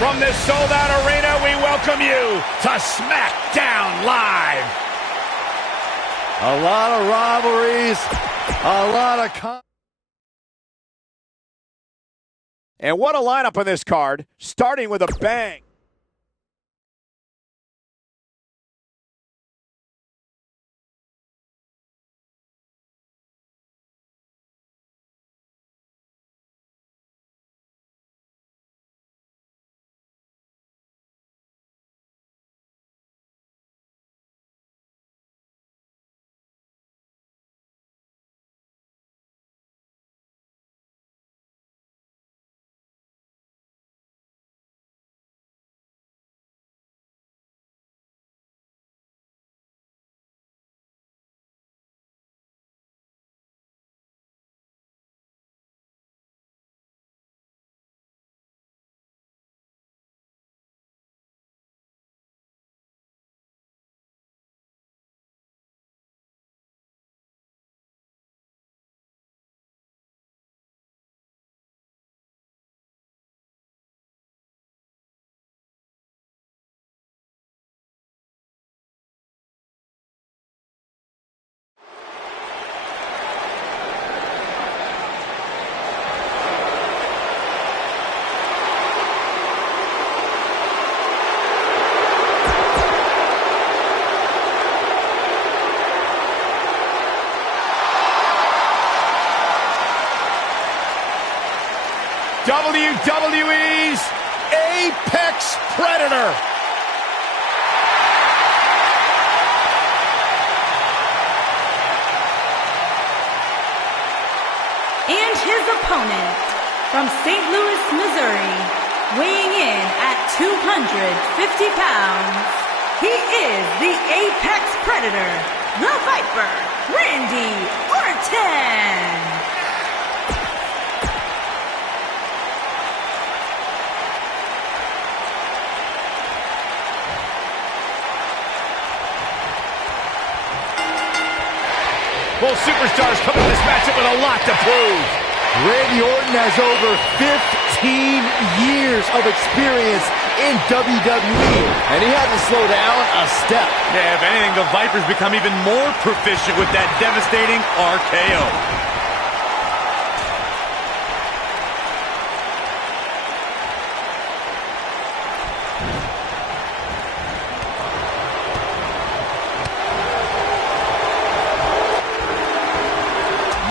From this sold-out arena, we welcome you to SmackDown Live. A lot of rivalries, a lot of... And what a lineup on this card, starting with a bang. WWE's Apex Predator. And his opponent, from St. Louis, Missouri, weighing in at 250 pounds, he is the Apex Predator, the Viper, Randy Orton. Both superstars come into this matchup with a lot to prove. Randy Orton has over 15 years of experience in WWE, and he hasn't slowed down a step. Yeah, if anything, the Viper's become even more proficient with that devastating RKO.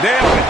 Nailed it.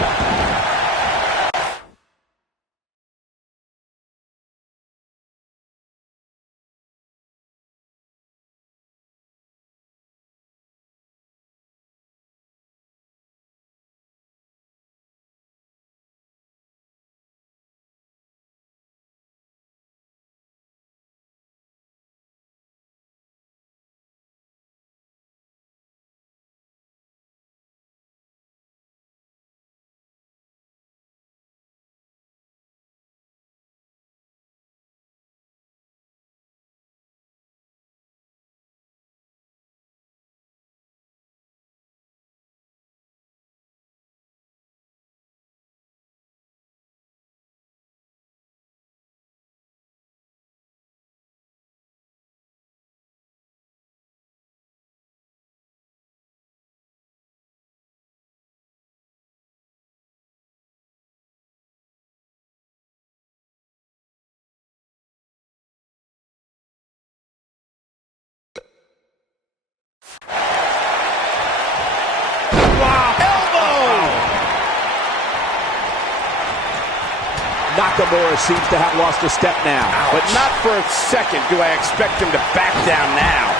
Nakamura seems to have lost a step now. Ouch. But not for a second do I expect him to back down now.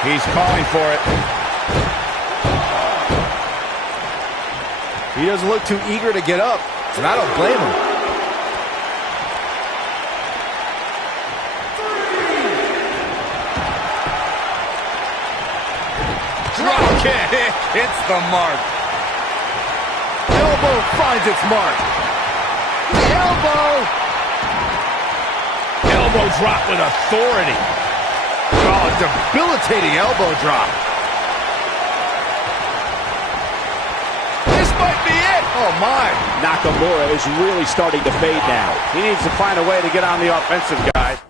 He's calling for it. He doesn't look too eager to get up, and I don't blame him. Drop kick. It's the mark. Elbow finds its mark. Elbow. Elbow drop with authority. Oh, a debilitating elbow drop. This might be it. Oh, my. Nakamura is really starting to fade now. He needs to find a way to get on the offensive, guys.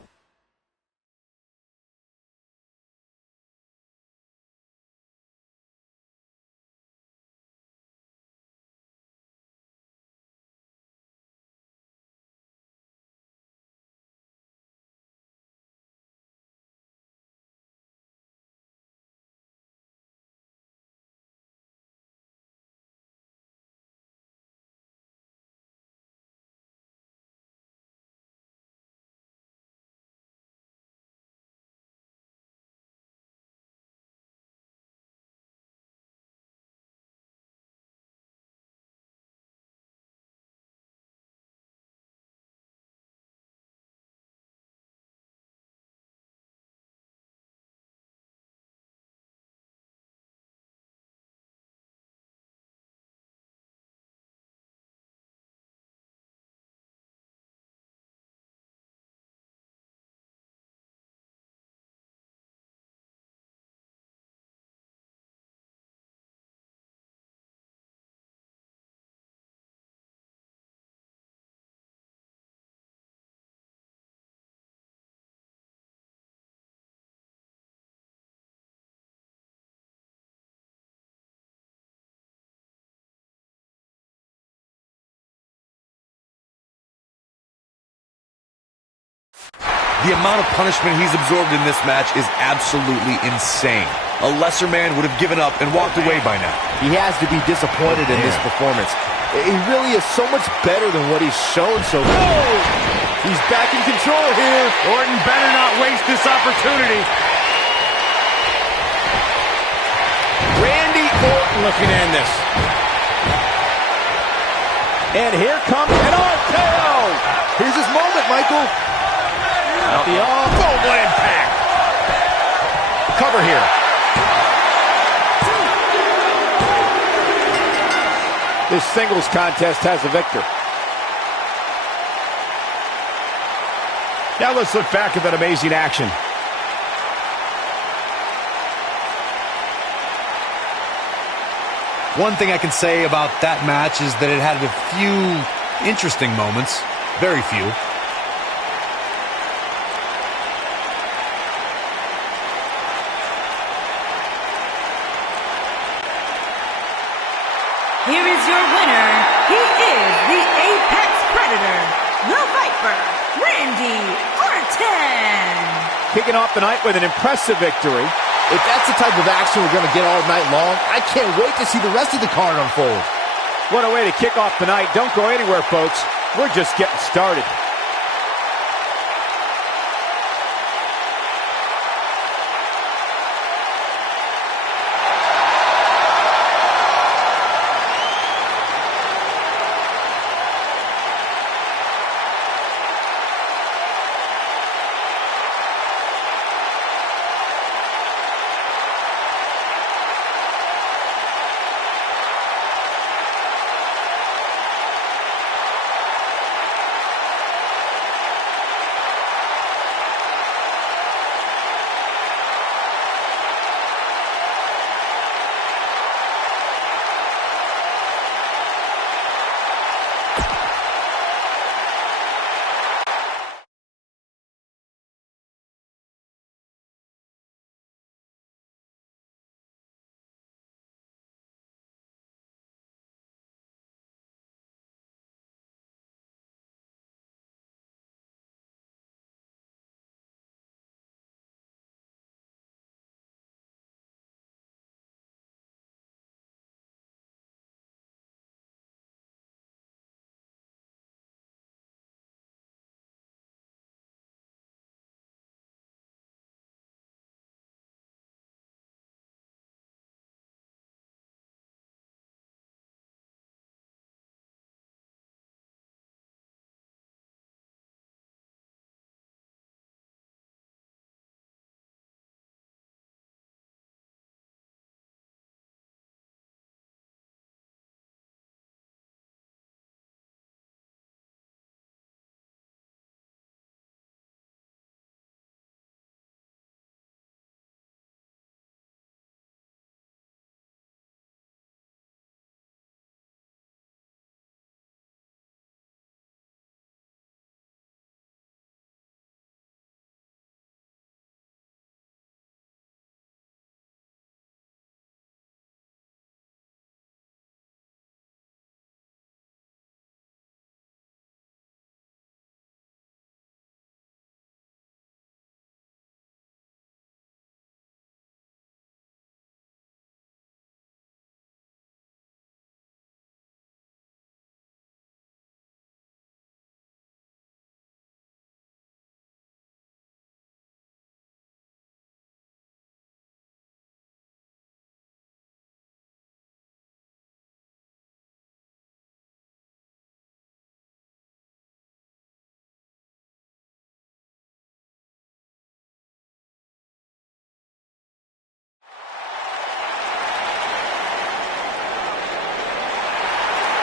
The amount of punishment he's absorbed in this match is absolutely insane. A lesser man would have given up and walked away by now. He has to be disappointed in this performance. He really is so much better than what he's shown so far. He's back in control here. Orton better not waste this opportunity. Randy Orton looking to end this. And here comes an RKO. Here's his moment, Michael. Oh, what impact. Cover here. This singles contest has a victor. Now let's look back at that amazing action. One thing I can say about that match is that it had a few interesting moments. Very few. Here is your winner. He is the Apex Predator, the Viper, Randy Orton. Kicking off the night with an impressive victory. If that's the type of action we're going to get all night long, I can't wait to see the rest of the card unfold. What a way to kick off the night. Don't go anywhere, folks. We're just getting started.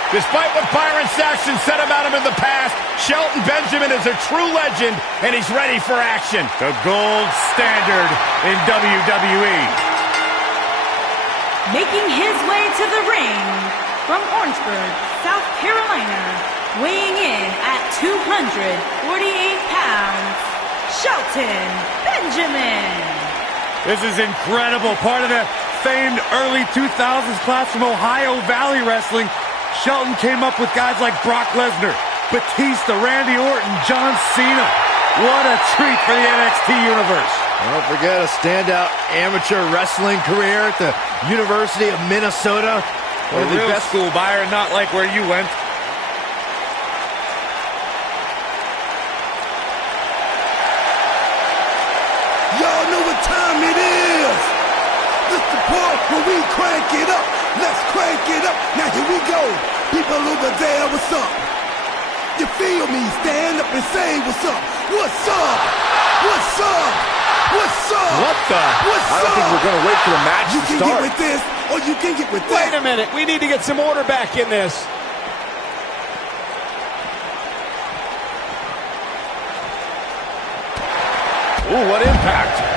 Despite what Byron Saxton said about him in the past, Shelton Benjamin is a true legend, and he's ready for action. The gold standard in WWE. Making his way to the ring from Orangeburg, South Carolina, weighing in at 248 pounds, Shelton Benjamin. This is incredible. Part of the famed early 2000s class from Ohio Valley Wrestling. Shelton came up with guys like Brock Lesnar, Batista, Randy Orton, John Cena. What a treat for the NXT universe. Don't forget a standout amateur wrestling career at the University of Minnesota. One of the best school, Byron, not like where you went. Y'all know what time it is. This the part where we crank it up. Let's crank it up. Now here we go. People over there, what's up? You feel me? Stand up and say what's up. What's up? What's up? What's up? What the? What's I don't think we're going to wait for the match You to can start. get with this, or you can get with that. Wait a minute. We need to get some order back in this. Ooh, what impact.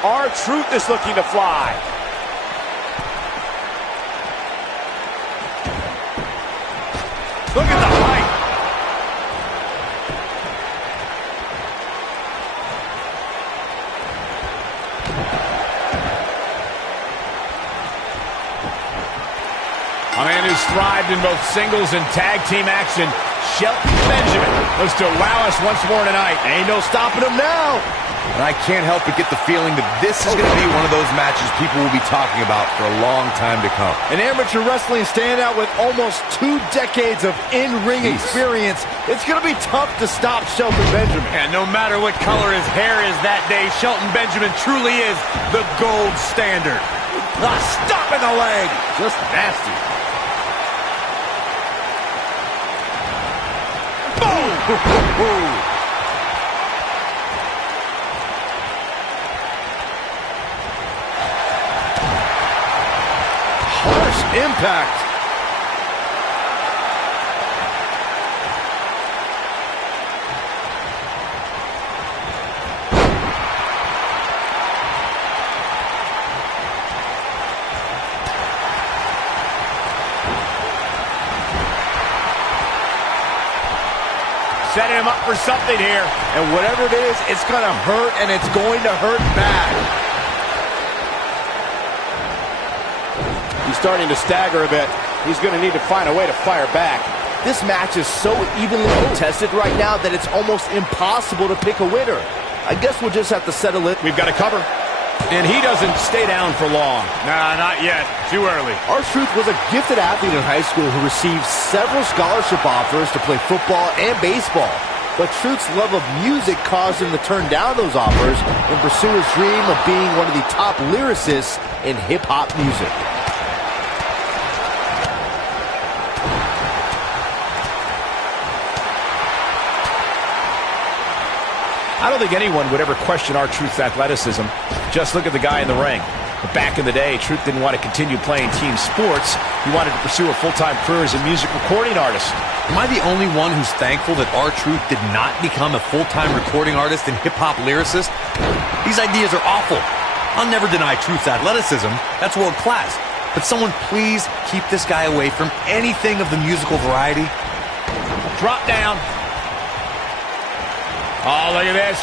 R-Truth is looking to fly. Look at the height. A man who's thrived in both singles and tag team action, Shelton Benjamin looks to wow us once more tonight. Ain't no stopping him now. And I can't help but get the feeling that this is going to be one of those matches people will be talking about for a long time to come. An amateur wrestling standout with almost 2 decades of in-ring experience. It's going to be tough to stop Shelton Benjamin. And no matter what color his hair is that day, Shelton Benjamin truly is the gold standard. Stop in the leg. Just nasty. Boom! Impact. Setting him up for something here. And whatever it is, it's going to hurt, and it's going to hurt bad. He's starting to stagger a bit. He's going to need to find a way to fire back. This match is so evenly contested right now that it's almost impossible to pick a winner. I guess we'll just have to settle it. We've got a cover. And he doesn't stay down for long. Nah, not yet. Too early. R-Truth was a gifted athlete in high school who received several scholarship offers to play football and baseball. But Truth's love of music caused him to turn down those offers and pursue his dream of being one of the top lyricists in hip-hop music. I don't think anyone would ever question R-Truth's athleticism. Just look at the guy in the ring. But back in the day, Truth didn't want to continue playing team sports. He wanted to pursue a full-time career as a music recording artist. Am I the only one who's thankful that R-Truth did not become a full-time recording artist and hip-hop lyricist? These ideas are awful. I'll never deny Truth's athleticism. That's world class. But someone please keep this guy away from anything of the musical variety. Drop down. Oh, look at this.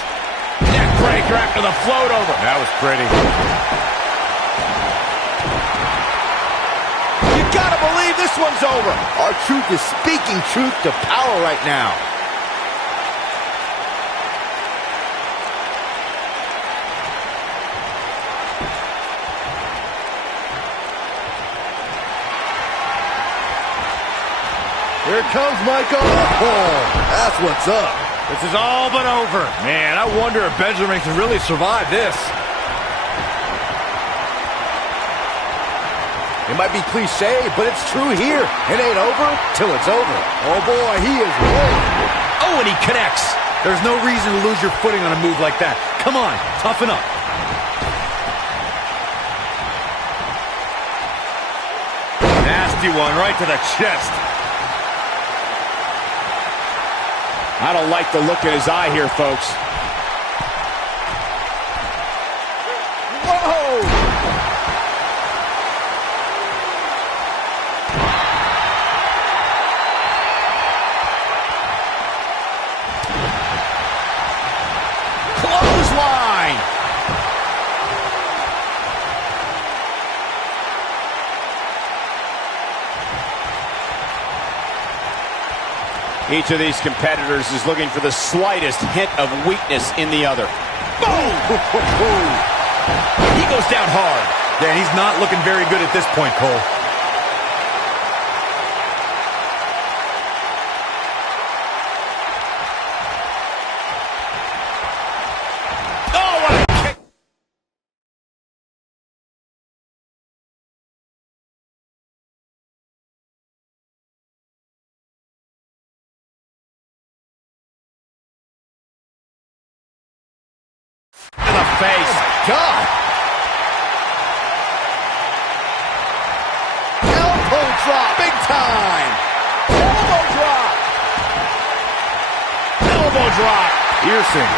Neck breaker after the float over. That was pretty. You gotta believe this one's over. R-Truth is speaking truth to power right now. Here it comes, Michael. Oh, that's what's up. This is all but over. Man, I wonder if Benjamin can really survive this. It might be cliche, but it's true here. It ain't over till it's over. Oh boy, he is rolling. Oh, and he connects. There's no reason to lose your footing on a move like that. Come on, toughen up. Nasty one right to the chest. I don't like the look in his eye here, folks. Whoa! Clothesline! Each of these competitors is looking for the slightest hint of weakness in the other. Boom! He goes down hard. Yeah, he's not looking very good at this point, Cole. Oh, what a kick! To the face. Oh my God! Elbow drop, big time! Elbow drop. Elbow drop. Piercing.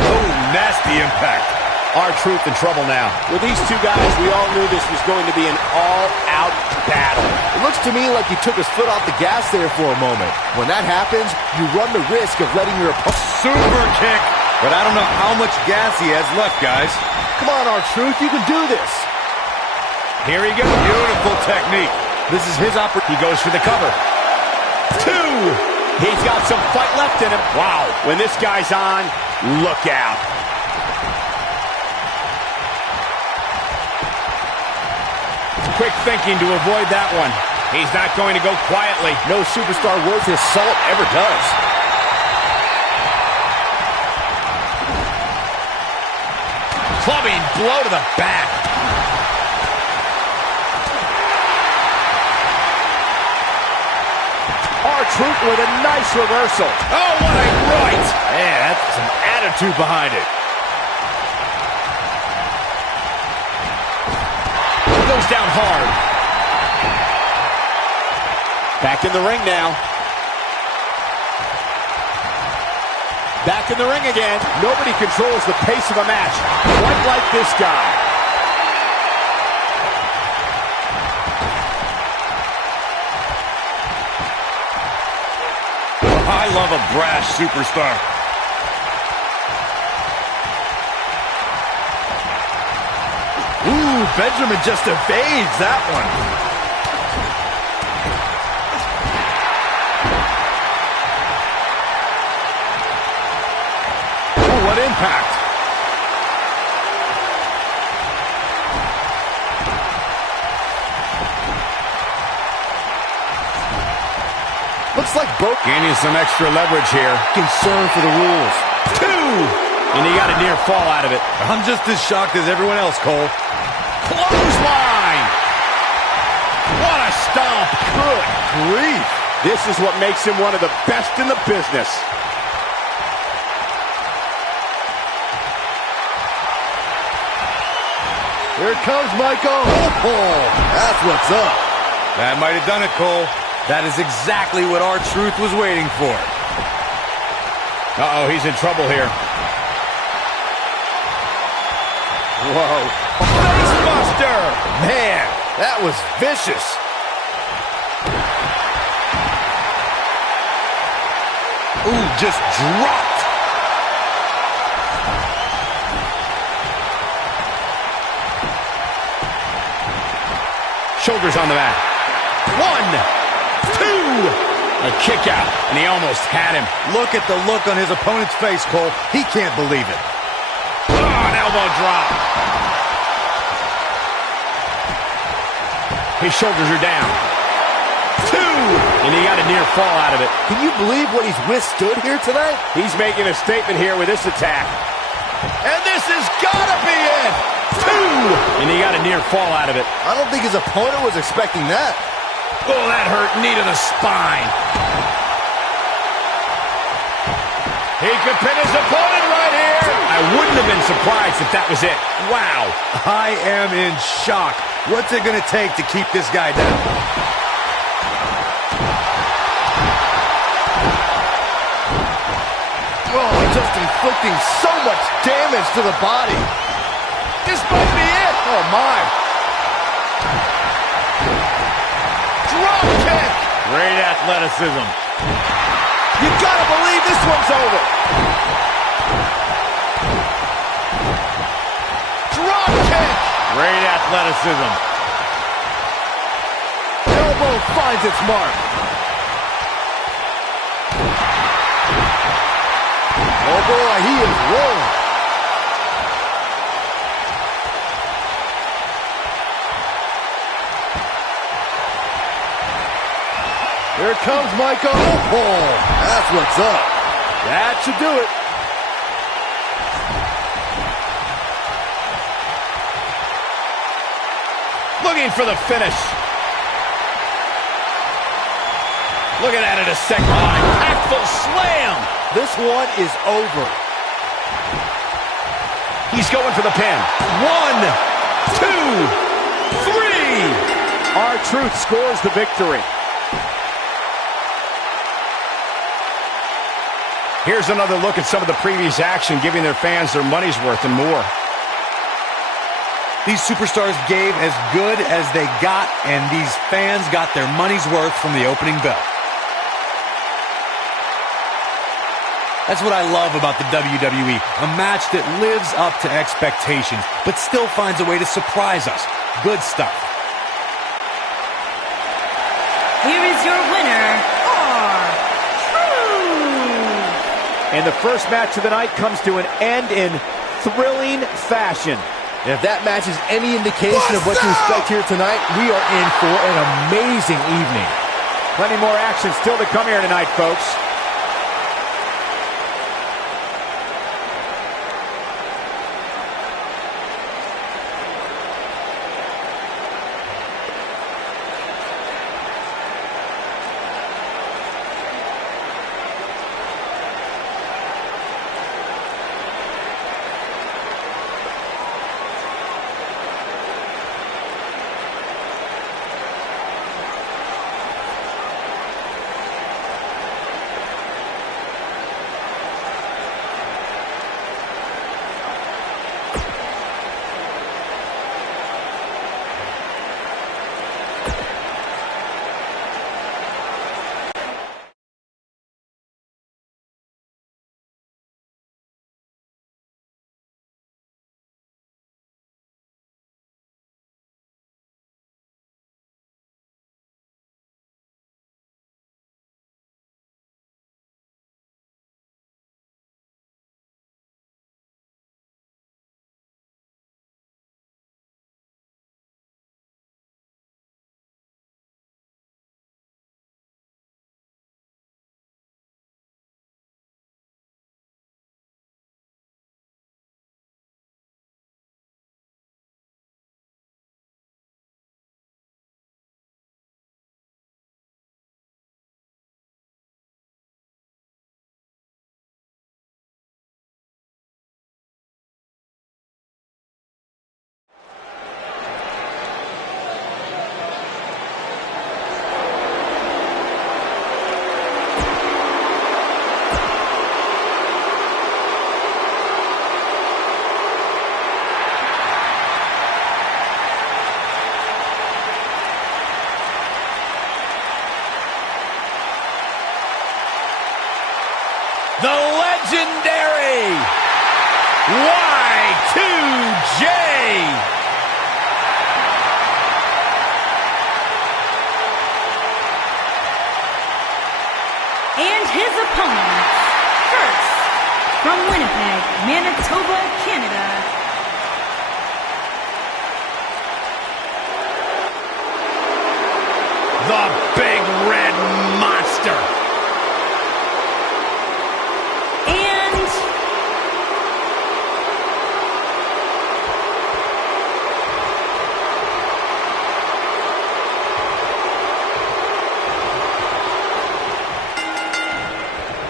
Oh, nasty impact. R-Truth in trouble now. With these two guys, we all knew this was going to be an all-out battle. It looks to me like he took his foot off the gas there for a moment. When that happens, you run the risk of letting your opponent... Super kick. But I don't know how much gas he has left, guys. Come on, R-Truth, you can do this. Here he goes. Beautiful technique. This is his opportunity. He goes for the cover. 2. He's got some fight left in him. Wow. When this guy's on, look out. Quick thinking to avoid that one. He's not going to go quietly. No superstar worth his salt ever does. Clubbing blow to the back. R-Truth with a nice reversal. Oh, what a right. Man, that's some attitude behind it. Goes down hard. Back in the ring now. Back in the ring again. Nobody controls the pace of a match quite like this guy. I love a brash superstar. Ooh, Benjamin just evades that one. Oh, what impact. Looks like both Gaining some extra leverage here. concerned for the rules. 2! And he got a near fall out of it. I'm just as shocked as everyone else, Cole. Clothesline! What a stomp! Good grief. This is what makes him one of the best in the business. Here comes Michael. Oh, that's what's up. That might have done it, Cole. That is exactly what R-Truth was waiting for. Uh-oh, he's in trouble here. Whoa. Facebuster! Man, that was vicious. Ooh, just dropped. Shoulders on the mat. 1, 2! A kick out, and he almost had him. Look at the look on his opponent's face, Cole. He can't believe it. Oh, an elbow drop. His shoulders are down. 2! And he got a near fall out of it. Can you believe what he's withstood here tonight? He's making a statement here with this attack. And this has got to be it! 2! And he got a near fall out of it. I don't think his opponent was expecting that. Oh, that hurt. Knee to the spine. He could pin his opponent right here. I wouldn't have been surprised if that was it. Wow. I am in shock. What's it going to take to keep this guy down? Oh, just inflicting so much damage to the body. This might be it. Oh, my. Drop kick. Great athleticism. You gotta believe this one's over. Drop kick. Great athleticism. Elbow finds its mark. Oh boy, he is rolling. Here comes Michael. Oh, that's what's up. That should do it. Looking for the finish. Looking at it a second time. Impactful slam. This one is over. He's going for the pin. 1, 2, 3. R-Truth scores the victory. Here's another look at some of the previous action, giving their fans their money's worth and more. These superstars gave as good as they got, and these fans got their money's worth from the opening bell. That's what I love about the WWE, a match that lives up to expectations, but still finds a way to surprise us. Good stuff. Here is your winner, R-Truth. And the first match of the night comes to an end in thrilling fashion. And if that match is any indication of what to expect here tonight, we are in for an amazing evening. Plenty more action still to come here tonight, folks. from Winnipeg, Manitoba, Canada. The Big Red Monster. And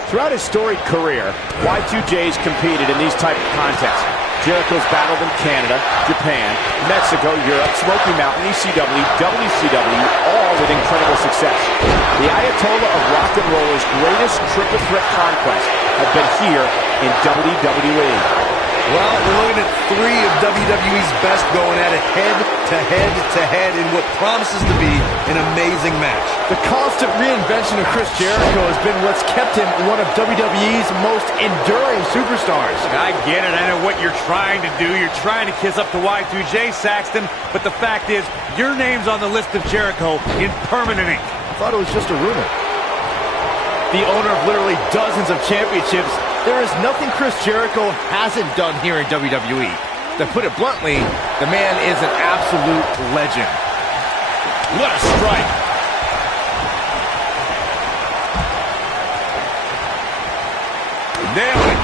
throughout his storied career, Y2J's competed in these type of contests. Jericho's battled in Canada, Japan, Mexico, Europe, Smoky Mountain, ECW, WCW, all with incredible success. The Ayatollah of rock and roll's greatest triple threat conquest have been here in WWE. Well, we're looking at three of WWE's best going at it head-to-head in what promises to be an amazing match. The constant reinvention of Chris Jericho has been what's kept him one of WWE's most enduring superstars. I get it. I know what you're trying to do. You're trying to kiss up to Y2J, Saxton. But the fact is, your name's on the list of Jericho in permanent ink. I thought it was just a rumor. The owner of literally dozens of championships, there is nothing Chris Jericho hasn't done here in WWE. To put it bluntly, the man is an absolute legend. What a strike. Nailed it.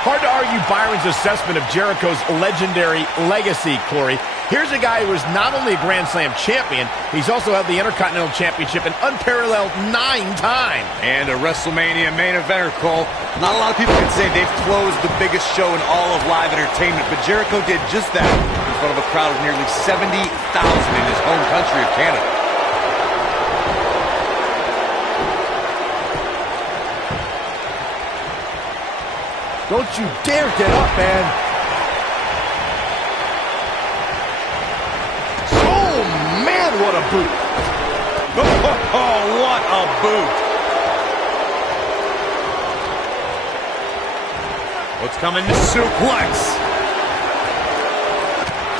Hard to argue Byron's assessment of Jericho's legendary legacy, Corey. Here's a guy who is not only a Grand Slam champion, he's also held the Intercontinental Championship an unparalleled 9 times. And a WrestleMania main eventer, Cole. Not a lot of people can say they've closed the biggest show in all of live entertainment, but Jericho did just that in front of a crowd of nearly 70,000 in his home country of Canada. Don't you dare get up, man. Oh, man, what a boot. Oh, what a boot. What's coming? Suplex.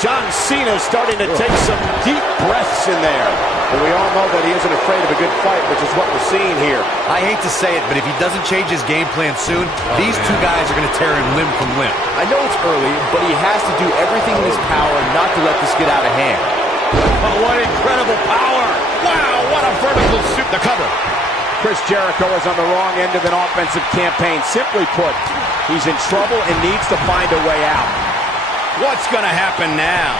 John Cena's starting to take some deep breaths in there. But we all know that he isn't afraid of a good fight, which is what we're seeing here. I hate to say it, but if he doesn't change his game plan soon, these two guys are going to tear him limb from limb. I know it's early, but he has to do everything in his power not to let this get out of hand. Oh, what incredible power. Wow, what a vertical soup. The cover. Chris Jericho is on the wrong end of an offensive campaign. Simply put, he's in trouble and needs to find a way out. What's going to happen now?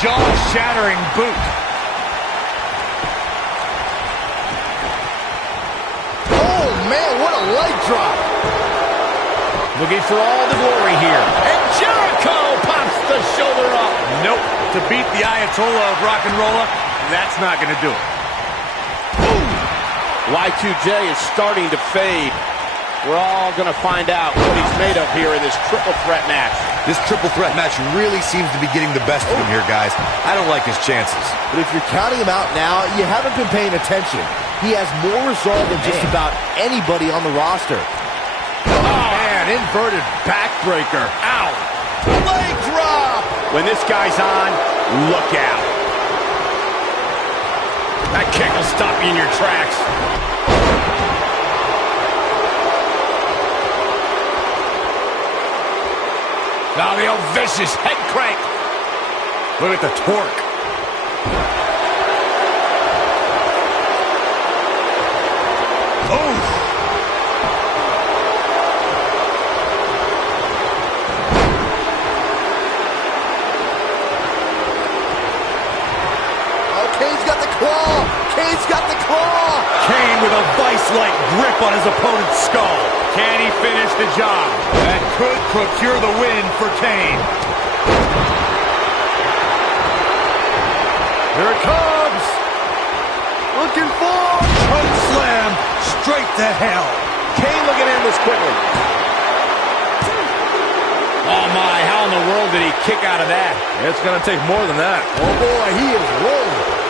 Jaw-shattering boot. Oh, man, what a leg drop. Looking for all the glory here. And Jericho pops the shoulder up. Nope. To beat the Ayatollah of rock and roll, that's not going to do it. Y2J is starting to fade. We're all going to find out what he's made of here in this triple threat match. This triple threat match really seems to be getting the best of him here, guys. I don't like his chances. But if you're counting him out now, you haven't been paying attention. He has more resolve than just about anybody on the roster. Oh, man, inverted backbreaker. Ow. Leg drop. When this guy's on, look out. That kick will stop you in your tracks. Now the old vicious head crank. Look at the torque. Oh! Kane's got the claw! Kane's got the claw! Kane with a vice-like grip on his opponent's skull. Can he finish the job? That could procure the win for Kane. Here it comes! Looking for... Choke slam straight to hell. Kane looking at this quickly. Oh my, how in the world did he kick out of that? It's going to take more than that. Oh boy, he is rolling.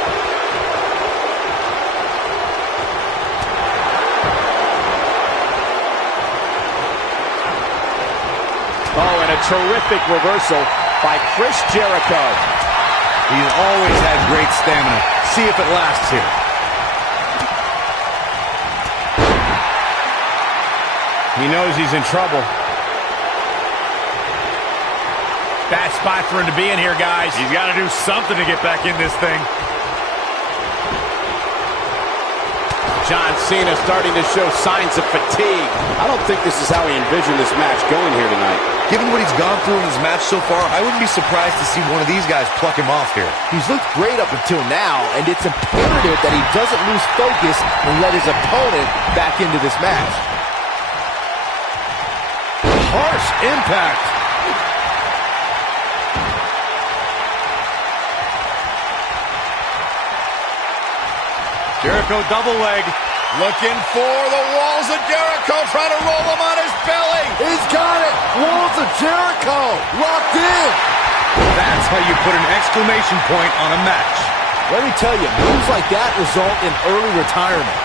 Oh, and a terrific reversal by Chris Jericho. He's always had great stamina. See if it lasts here. He knows he's in trouble. Bad spot for him to be in here, guys. He's got to do something to get back in this thing. John Cena starting to show signs of fatigue. I don't think this is how he envisioned this match going here tonight. Given what he's gone through in his match so far, I wouldn't be surprised to see one of these guys pluck him off here. He's looked great up until now, and it's imperative that he doesn't lose focus and let his opponent back into this match. Harsh impact. Jericho double leg. Looking for the walls of Jericho, trying to roll him on his belly. He's got it. Walls of Jericho locked in. That's how you put an exclamation point on a match. Let me tell you, moves like that result in early retirement.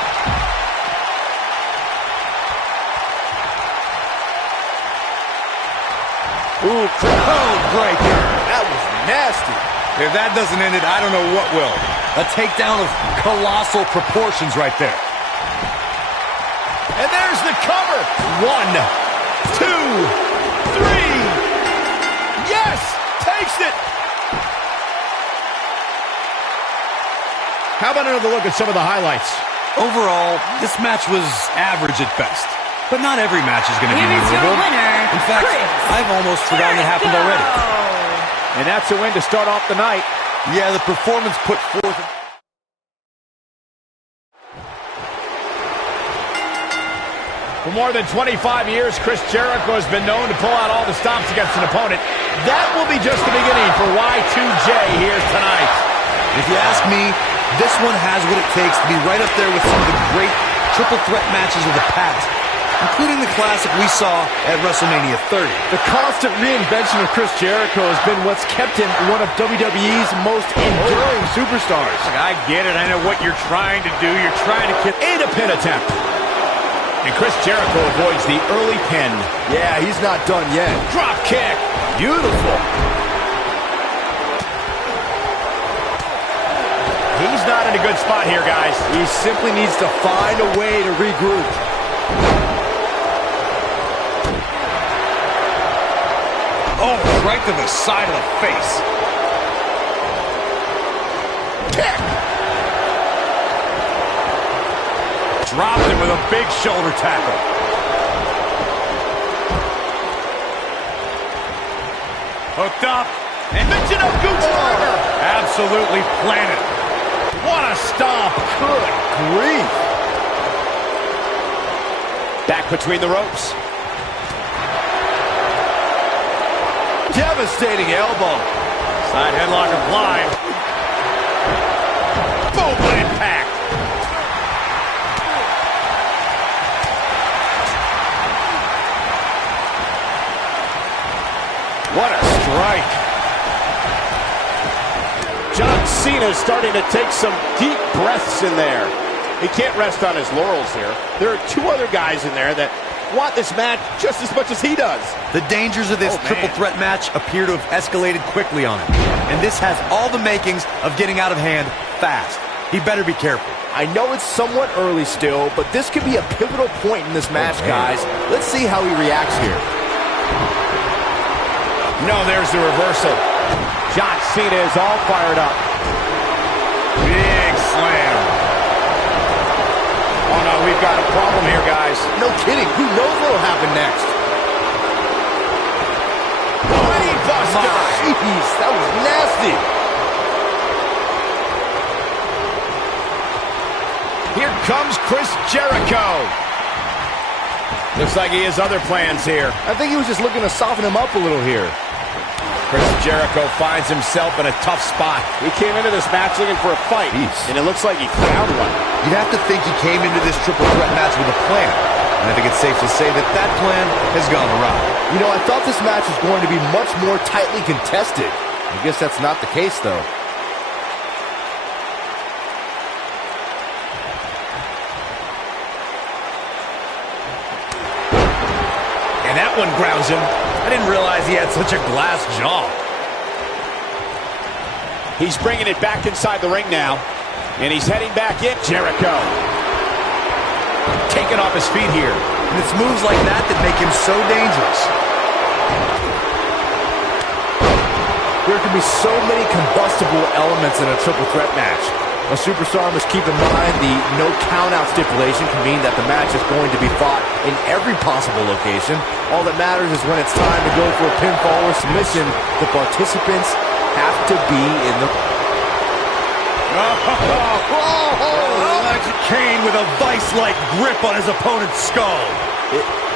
Ooh, code breaker. That was nasty. If that doesn't end it, I don't know what will. A takedown of colossal proportions right there. And there's the cover. 1, 2, 3. Yes! Takes it! How about another look at some of the highlights? Overall, this match was average at best. But not every match is going to be Here is your memorable. winner, In fact, Chris I've almost forgotten it happened already. And that's a win to start off the night. Yeah, the performance put forth... For more than 25 years, Chris Jericho has been known to pull out all the stops against an opponent. That will be just the beginning for Y2J here tonight. If you ask me, this one has what it takes to be right up there with some of the great triple threat matches of the past, including the classic we saw at WrestleMania 30. The constant reinvention of Chris Jericho has been what's kept him one of WWE's most enduring superstars. Look, I get it. I know what you're trying to do. You're trying to get... And a pin attempt. And Chris Jericho avoids the early pin. Yeah, he's not done yet. Drop kick. Beautiful. He's not in a good spot here, guys. He simply needs to find a way to regroup. Oh, right to the side of the face. Kick! Dropped him with a big shoulder tackle. Hooked up. And mention of Gooch-Barber. Absolutely planted. What a stomp. Good grief. Back between the ropes. Devastating elbow. Side headlock applied. Boom, impact. What a strike. John Cena is starting to take some deep breaths in there. He can't rest on his laurels here. There are two other guys in there that want this match just as much as he does. The dangers of this triple threat match appear to have escalated quickly on him. And this has all the makings of getting out of hand fast. He better be careful. I know it's somewhat early still, but this could be a pivotal point in this match, guys. Let's see how he reacts here. No, there's the reversal. John Cena is all fired up. Big slam. Oh, no, we've got a problem here, guys. No kidding. Who knows what will happen next? Buster. Jeez, that was nasty. Here comes Chris Jericho. Looks like he has other plans here. I think he was just looking to soften him up a little here. Chris Jericho finds himself in a tough spot. He came into this match looking for a fight, and it looks like he found one. You'd have to think he came into this triple threat match with a plan. And I think it's safe to say that that plan has gone awry. You know, I thought this match was going to be much more tightly contested. I guess that's not the case, though. And that one grounds him. I didn't realize he had such a glass jaw. He's bringing it back inside the ring now, and he's heading back in. Jericho. Taken off his feet here. And it's moves like that that make him so dangerous. There can be so many combustible elements in a triple threat match. A superstar must keep in mind the no count-out stipulation can mean that the match is going to be fought in every possible location. All that matters is when it's time to go for a pinfall or submission, the participants have to be in the... Kane with a vice-like grip on his opponent's skull.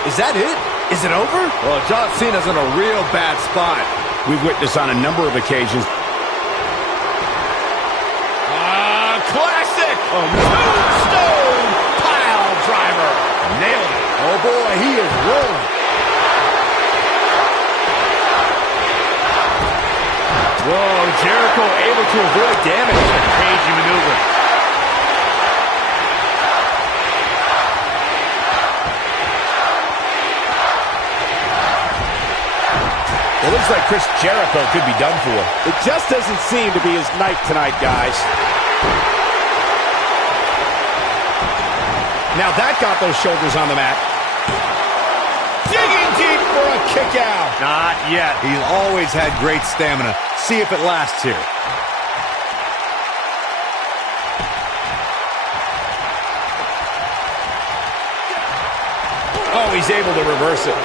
Is that it? Is it over? Well, John Cena's in a real bad spot. We've witnessed on a number of occasions. Classic! Tombstone pile driver. Nailed it. Oh boy, he is rolling. Whoa, Jericho able to avoid damage. A cagey maneuver. It looks like Chris Jericho could be done for. It just doesn't seem to be his night tonight, guys. Now that got those shoulders on the mat. Digging deep for a kick out. Not yet. He's always had great stamina. See if it lasts here. Oh, he's able to reverse it.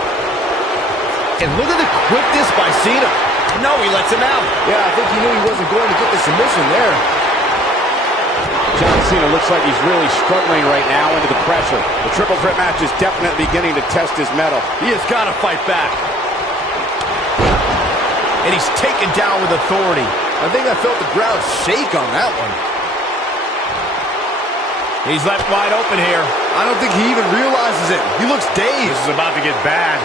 And look at the quickness by Cena. No, he lets him out. Yeah, I think he knew he wasn't going to get the submission there. John Cena looks like he's really struggling right now under the pressure. The triple threat match is definitely beginning to test his mettle. He has got to fight back. And he's taken down with authority. I think I felt the ground shake on that one. He's left wide open here. I don't think he even realizes it. He looks dazed. This is about to get bad.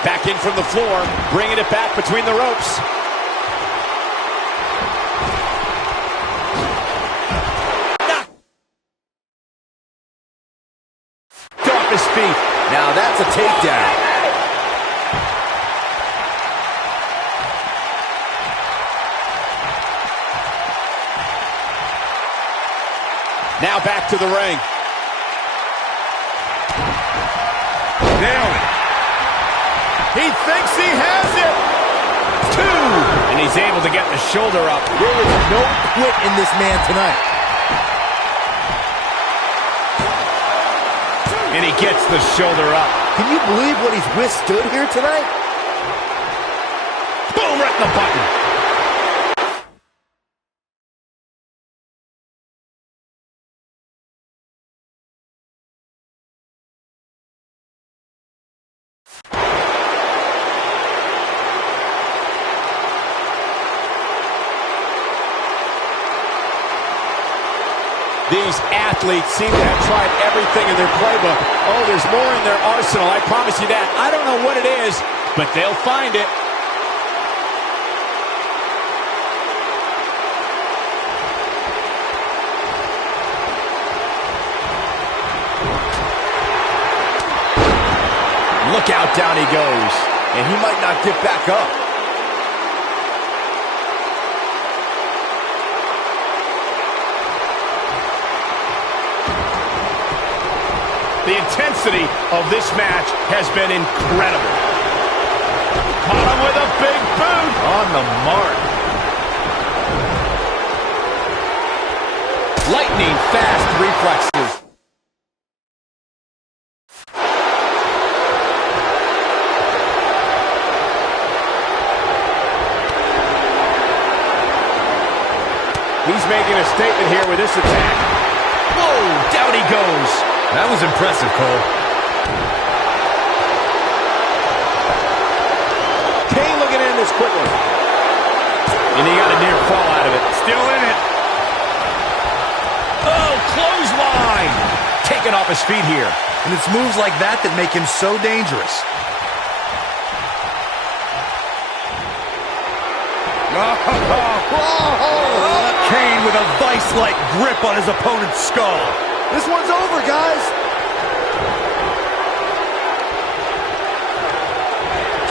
Back in from the floor, bringing it back between the ropes. Off his feet. Now that's a takedown. Now back to the ring. Nailed it. He thinks he has it. 2. And he's able to get the shoulder up. There is no quit in this man tonight. And he gets the shoulder up. Can you believe what he's withstood here tonight? Boom, right in the button. These athletes seem to have tried everything in their playbook. Oh, there's more in their arsenal, I promise you that. I don't know what it is, but they'll find it. Look out, down he goes. And he might not get back up. The intensity of this match has been incredible. Caught him with a big boot. On the mark. Lightning fast reflexes. He's making a statement here with this attack. Whoa, down he goes. That was impressive, Cole. Kane looking in this quickly. And he got a near fall out of it. Still in it. Oh, clothesline. Taken off his feet here. And it's moves like that that make him so dangerous. Kane with a vice-like grip on his opponent's skull. This one's over, guys.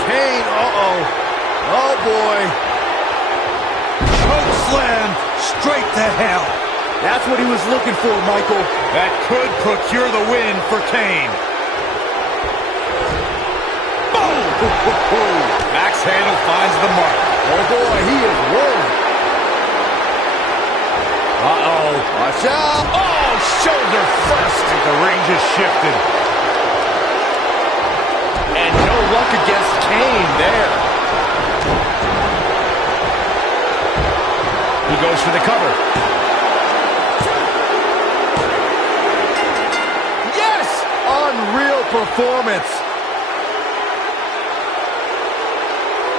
Kane, uh-oh. Oh, boy. Choke slam straight to hell. That's what he was looking for, Michael. That could procure the win for Kane. Axe handle finds the mark. Oh boy, he is rolling. Uh-oh. Watch out. Oh, shoulder first. The ring just shifted. And no luck against Kane there. He goes for the cover. Yes! Unreal performance.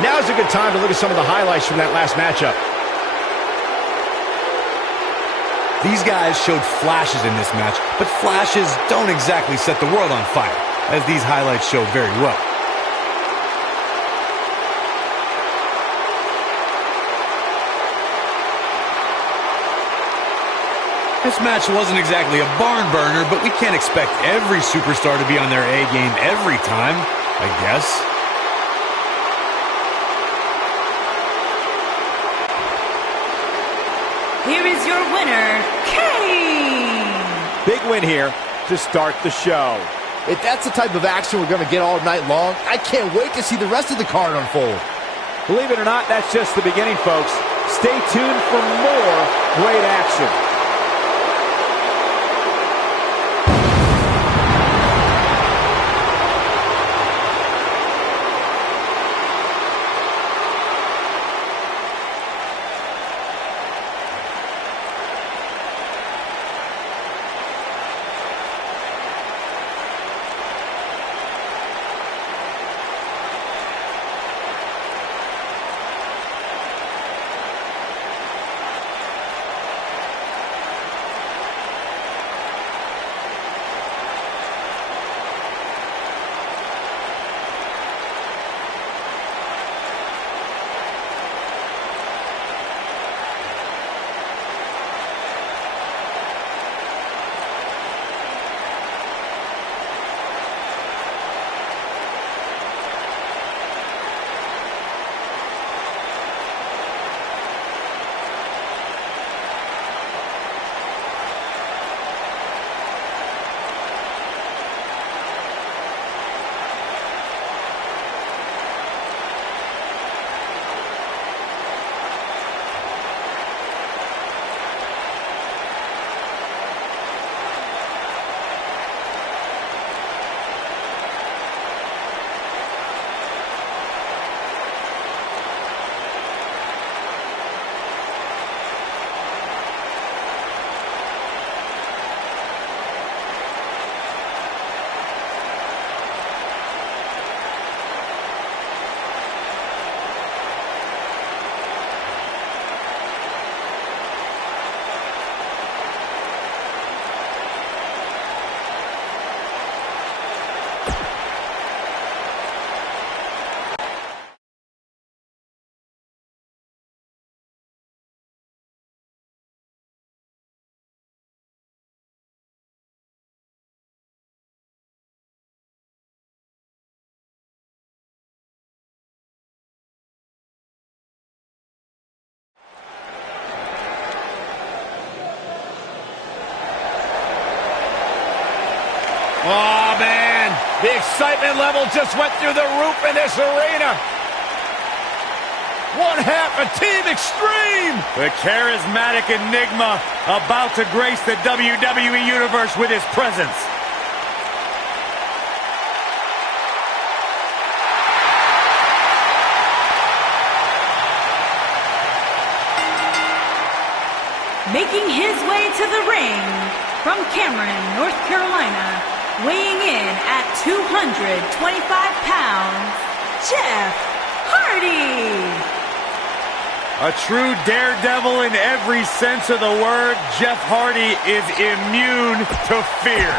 Now's a good time to look at some of the highlights from that last matchup. These guys showed flashes in this match, but flashes don't exactly set the world on fire, as these highlights show very well. This match wasn't exactly a barn burner, but we can't expect every superstar to be on their A game every time, I guess. Here is your winner, Kane! Big win here to start the show. If that's the type of action we're going to get all night long, I can't wait to see the rest of the card unfold. Believe it or not, that's just the beginning, folks. Stay tuned for more great action. Oh, man. The excitement level just went through the roof in this arena. One half of Team Extreme. The charismatic Enigma about to grace the WWE Universe with his presence. Making his way to the ring from Cameron, North Carolina, weighing in at 225 pounds, Jeff Hardy. A true daredevil in every sense of the word, Jeff Hardy is immune to fear.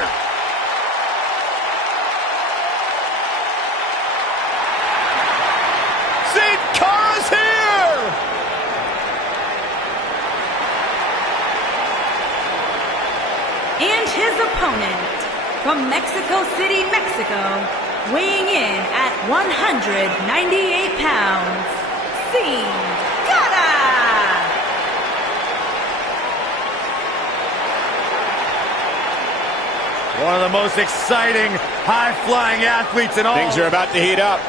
Sin Cara's here! And his opponent from Mexico City, Mexico, weighing in at 198 pounds, Sin Cara! One of the most exciting, high-flying athletes in all. Things are about to heat up.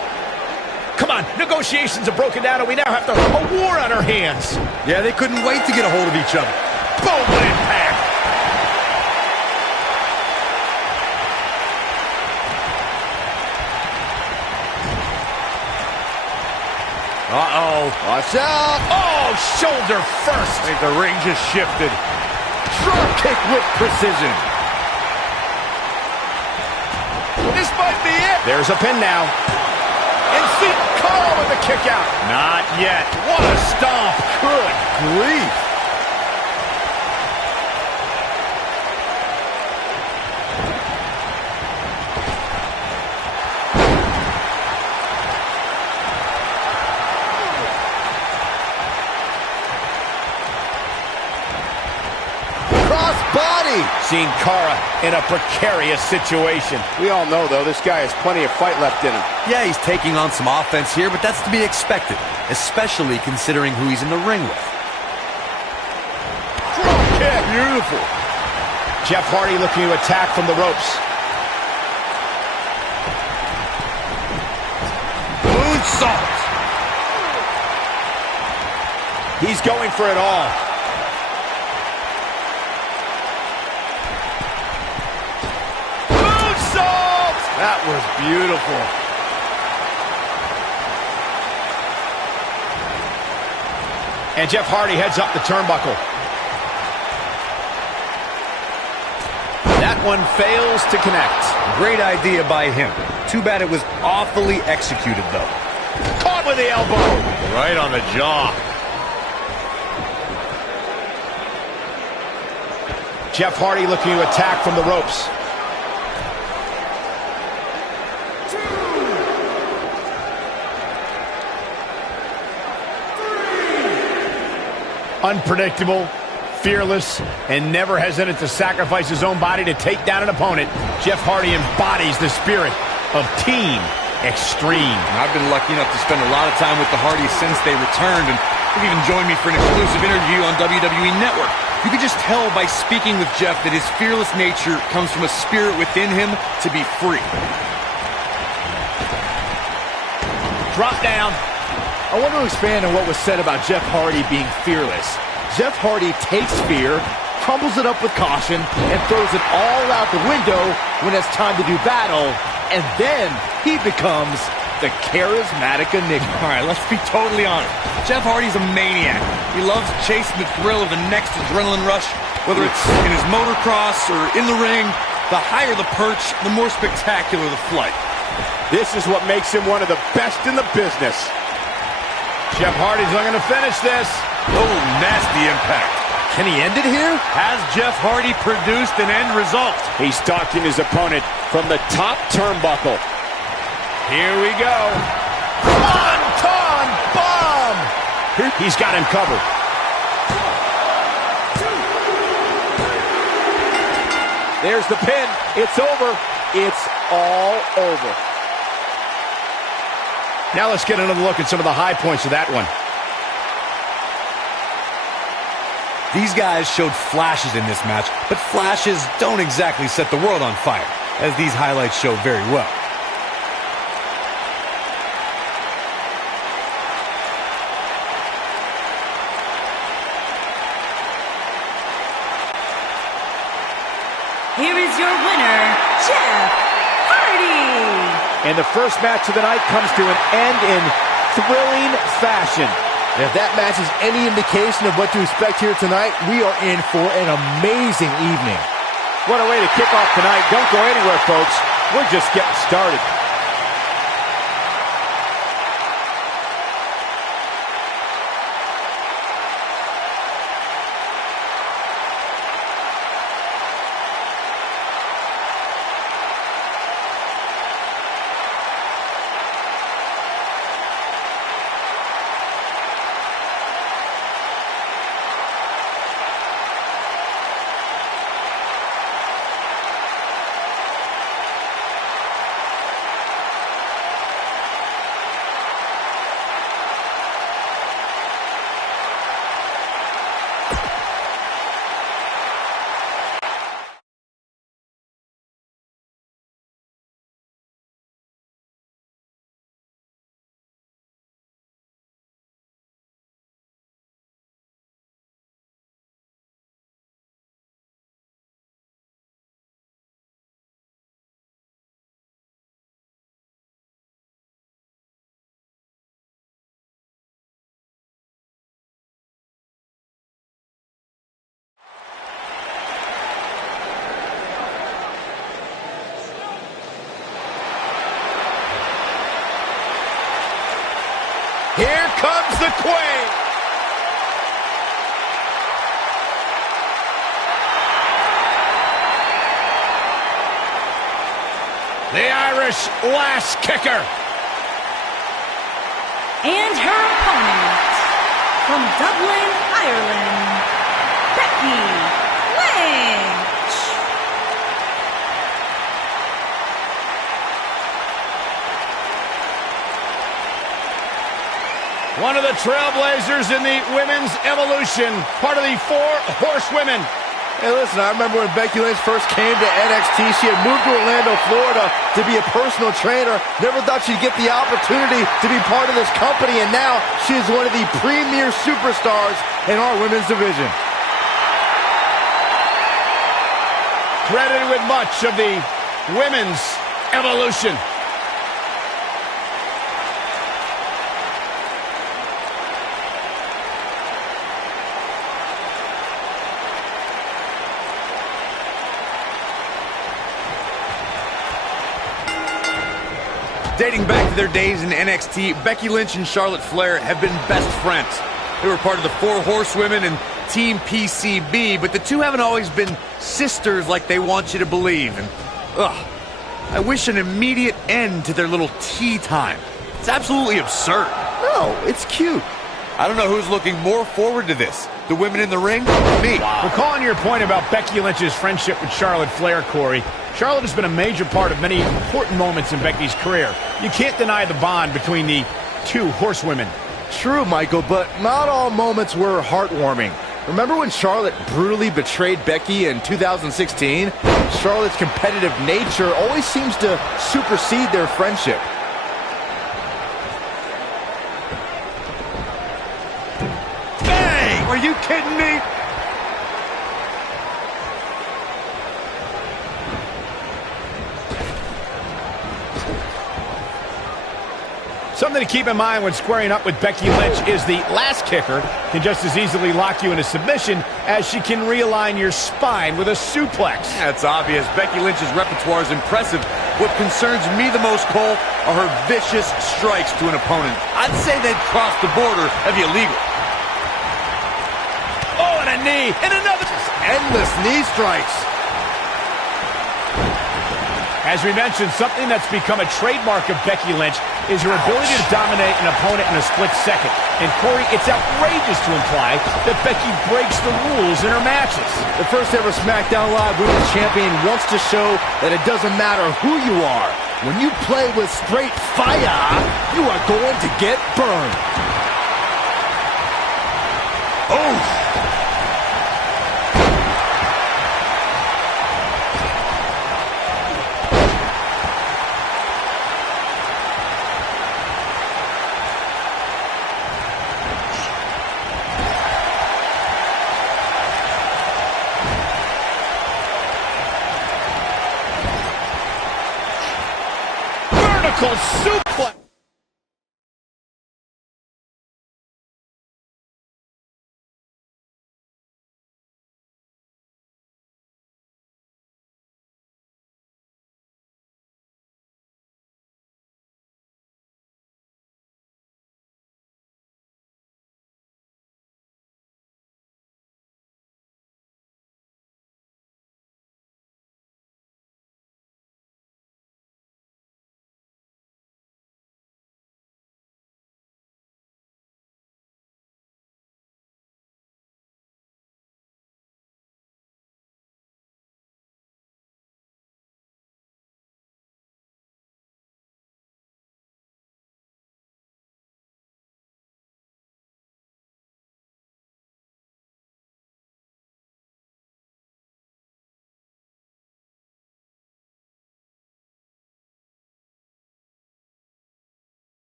Come on, negotiations have broken down and we now have a war on our hands. Yeah, they couldn't wait to get a hold of each other. Boom, what impact. Uh-oh. Watch out. Oh, shoulder first. I think the ring just shifted. Drop kick with precision. This might be it. There's a pin now. And see Carl with the kick out. Not yet. What a stomp. Good grief. Seeing Cara in a precarious situation. We all know, though, this guy has plenty of fight left in him. Yeah, he's taking on some offense here, but that's to be expected, especially considering who he's in the ring with. Drop kick. Beautiful. Jeff Hardy looking to attack from the ropes. Moonsault. He's going for it all. That was beautiful. And Jeff Hardy heads up the turnbuckle. That one fails to connect. Great idea by him. Too bad it was awfully executed, though. Caught with the elbow. Right on the jaw. Jeff Hardy looking to attack from the ropes. Unpredictable, fearless, and never hesitant to sacrifice his own body to take down an opponent, Jeff Hardy embodies the spirit of Team Extreme. I've been lucky enough to spend a lot of time with the Hardys since they returned, and they've even joined me for an exclusive interview on WWE Network. You could just tell by speaking with Jeff that his fearless nature comes from a spirit within him to be free. Drop down. I want to expand on what was said about Jeff Hardy being fearless. Jeff Hardy takes fear, crumbles it up with caution, and throws it all out the window when it's time to do battle, and then he becomes the charismatic enigma. All right, let's be totally honest. Jeff Hardy's a maniac. He loves chasing the thrill of the next adrenaline rush, whether it's in his motocross or in the ring. The higher the perch, the more spectacular the flight. This is what makes him one of the best in the business. Jeff Hardy's looking to finish this. Oh, nasty impact. Can he end it here? Has Jeff Hardy produced an end result? He's stalking his opponent from the top turnbuckle. Here we go. Swanton bomb. He's got him covered. There's the pin. It's over. It's all over. Now let's get another look at some of the high points of that one. These guys showed flashes in this match, but flashes don't exactly set the world on fire, as these highlights show very well. Here is your winner, Jeff Hardy. And the first match of the night comes to an end in thrilling fashion. If that match is any indication of what to expect here tonight, we are in for an amazing evening. What a way to kick off tonight. Don't go anywhere, folks. We're just getting started. Here comes the Queen. The Irish lash kicker. And her opponent, from Dublin, Ireland, Becky Lynch. One of the trailblazers in the women's evolution, part of the 4 horsewomen. Hey, listen, I remember when Becky Lynch first came to NXT, she had moved to Orlando, Florida to be a personal trainer. Never thought she'd get the opportunity to be part of this company, and now she is one of the premier superstars in our women's division. Credited with much of the women's evolution. Dating back to their days in NXT, Becky Lynch and Charlotte Flair have been best friends. They were part of the 4 horsewomen and Team PCB, but the two haven't always been sisters like they want you to believe. And, I wish an immediate end to their little tea time. It's absolutely absurd. No, it's cute. I don't know who's looking more forward to this. The women in the ring or me? Recalling your point about Becky Lynch's friendship with Charlotte Flair, Corey, Charlotte has been a major part of many important moments in Becky's career. You can't deny the bond between the 2 horsewomen. True, Michael, but not all moments were heartwarming. Remember when Charlotte brutally betrayed Becky in 2016? Charlotte's competitive nature always seems to supersede their friendship. Are you kidding me? Something to keep in mind when squaring up with Becky Lynch is the last kicker can just as easily lock you into submission as she can realign your spine with a suplex. That's obvious. Becky Lynch's repertoire is impressive. What concerns me the most, Cole, are her vicious strikes to an opponent. I'd say they'd cross the border of illegal. Oh, and a knee, and another. Endless knee strikes. As we mentioned, something that's become a trademark of Becky Lynch is her ability to dominate an opponent in a split second. And Corey, it's outrageous to imply that Becky breaks the rules in her matches. The first ever SmackDown Live Women's Champion wants to show that it doesn't matter who you are. When you play with straight fire, you are going to get burned. Oh! Suplex.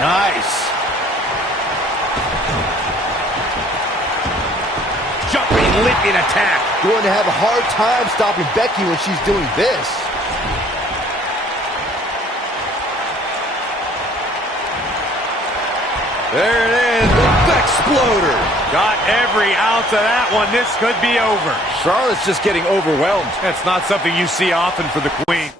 Nice. Jumping, leaping attack. Going to have a hard time stopping Becky when she's doing this. There it is, the Bexploder. Got every ounce of that one. This could be over. Charlotte's just getting overwhelmed. That's not something you see often for the Queen.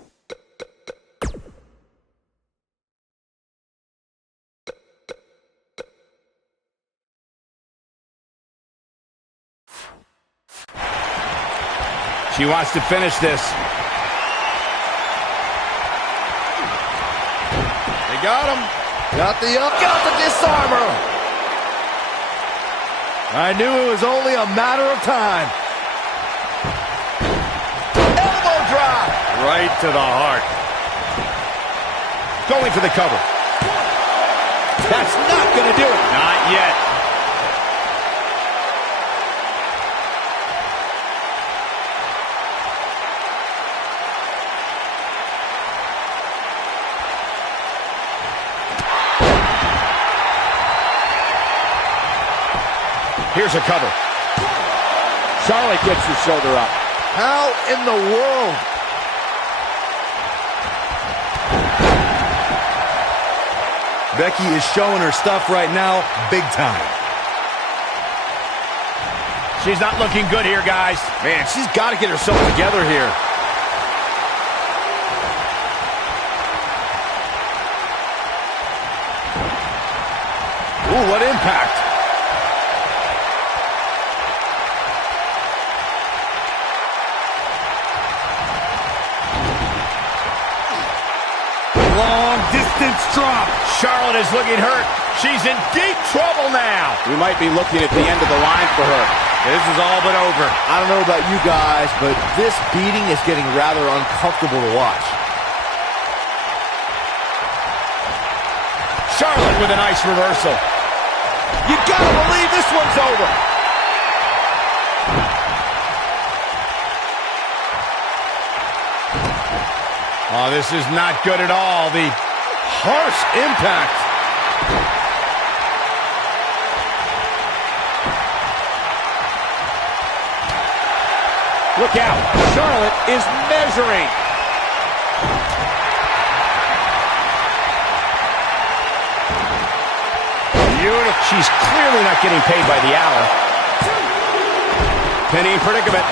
She wants to finish this. They got him. Got the up, got the disarmer. I knew it was only a matter of time. Elbow drop. Right to the heart. Going for the cover. That's not going to do it. Not yet. Here's a cover. Charlotte gets her shoulder up. How in the world? Becky is showing her stuff right now, big time. She's not looking good here, guys. Man, she's got to get herself together here. Ooh, what impact. Long distance drop. Charlotte is looking hurt. She's in deep trouble now. We might be looking at the end of the line for her. This is all but over. I don't know about you guys, but this beating is getting rather uncomfortable to watch. Charlotte with a nice reversal. You gotta believe this one's over. Oh, this is not good at all. The Harsh impact. Look out. Charlotte is measuring. beautiful. She's clearly not getting paid by the hour. Penny in predicament.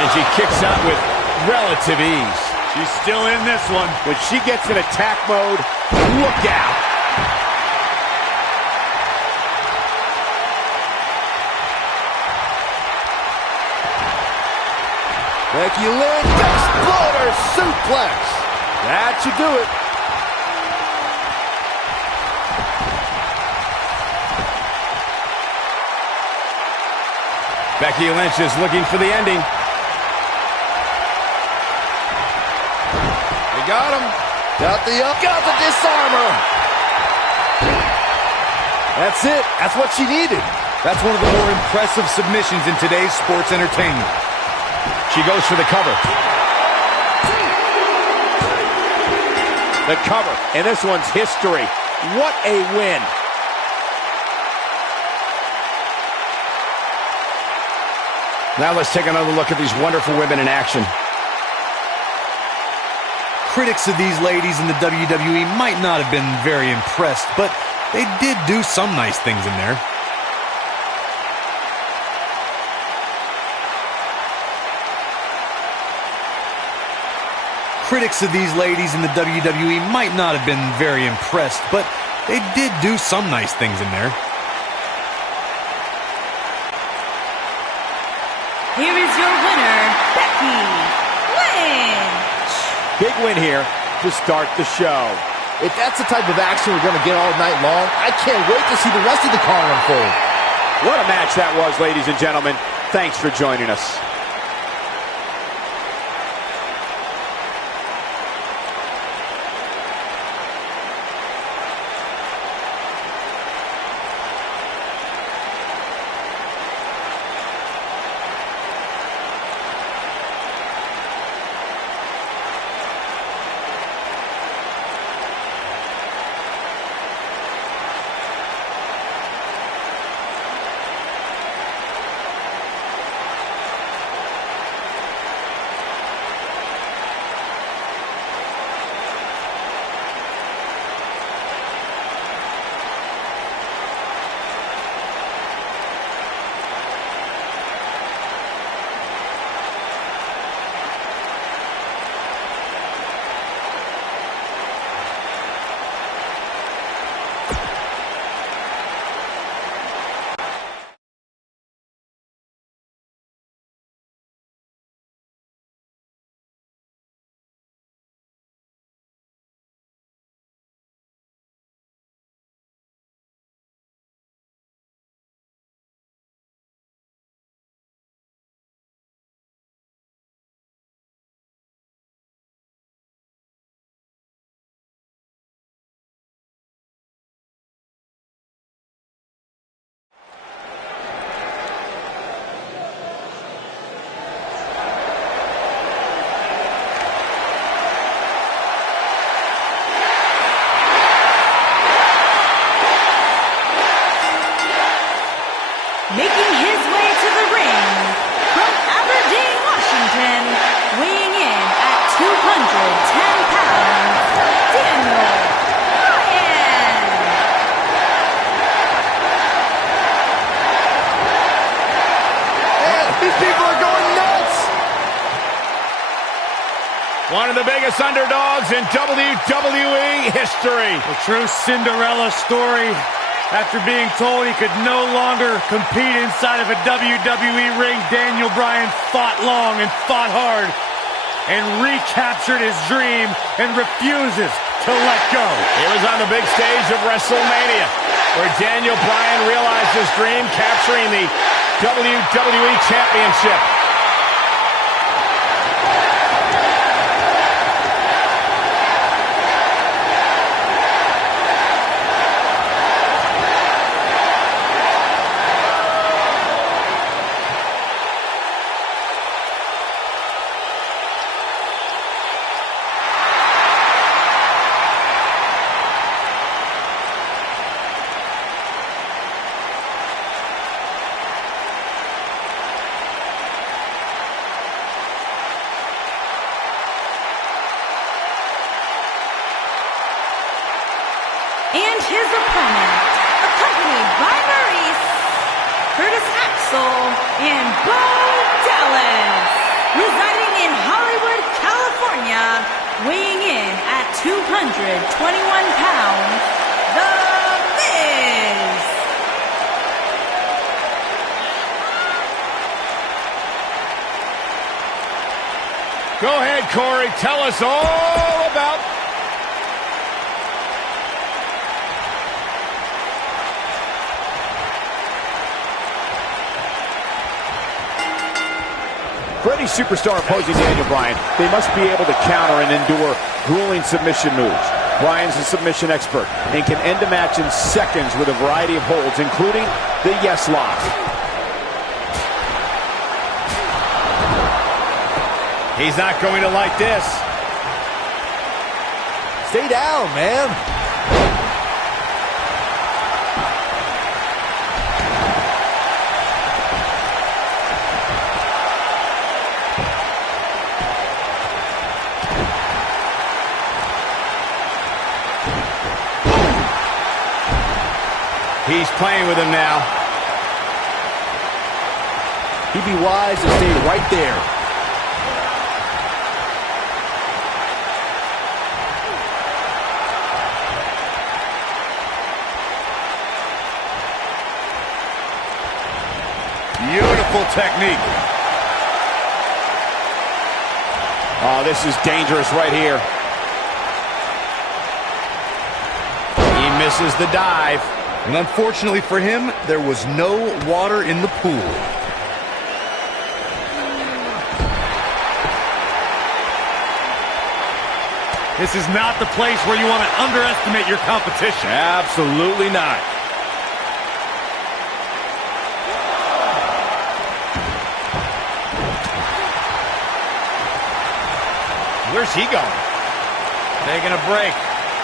And she kicks out with relative ease. She's still in this one. When she gets in attack mode, look out. Becky Lynch, exploder suplex. That should do it. Becky Lynch is looking for the ending. They got him. Got the disarmer. That's it. That's what she needed. That's one of the more impressive submissions in today's sports entertainment. She goes for the cover. The cover. And this one's history. What a win. Now let's take another look at these wonderful women in action. Critics of these ladies in the WWE might not have been very impressed, but they did do some nice things in there. Critics of these ladies in the WWE might not have been very impressed, but they did do some nice things in there. Here is your winner, Becky Lynch. Big win here to start the show. If that's the type of action we're going to get all night long, I can't wait to see the rest of the card unfold. What a match that was, ladies and gentlemen. Thanks for joining us. One of the biggest underdogs in WWE history. A true Cinderella story. After being told he could no longer compete inside of a WWE ring, Daniel Bryan fought long and fought hard and recaptured his dream and refuses to let go. It was on the big stage of WrestleMania where Daniel Bryan realized his dream, capturing the WWE Championship. And his opponent, accompanied by Maurice, Curtis Axel, and Bo Dallas, residing in Hollywood, California, weighing in at 221 pounds, The Miz. Go ahead, Corey. Tell us all about For any superstar opposing Daniel Bryan, they must be able to counter and endure grueling submission moves. Bryan's a submission expert and can end a match in seconds with a variety of holds, including the yes lock. He's not going to like this. Stay down, man. He's playing with him now. He'd be wise to stay right there. Beautiful technique. Oh, this is dangerous right here. He misses the dive. And unfortunately for him, there was no water in the pool. This is not the place where you want to underestimate your competition. Absolutely not. Where's he going? Taking a break.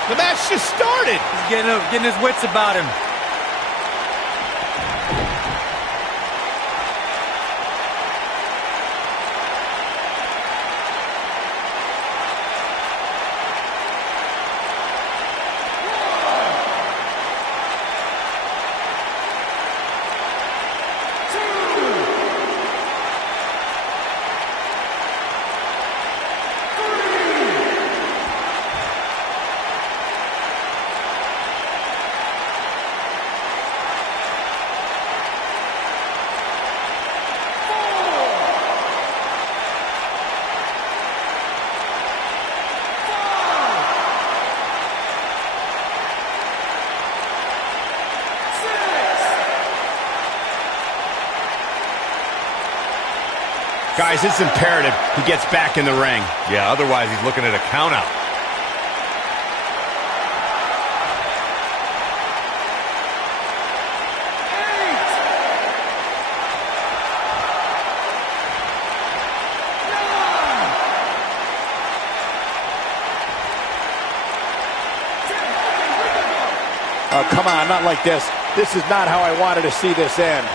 The match just started. He's getting his wits about him. Guys, it's imperative he gets back in the ring. Yeah, otherwise he's looking at a count out. Oh, come on, not like this. This is not how I wanted to see this end.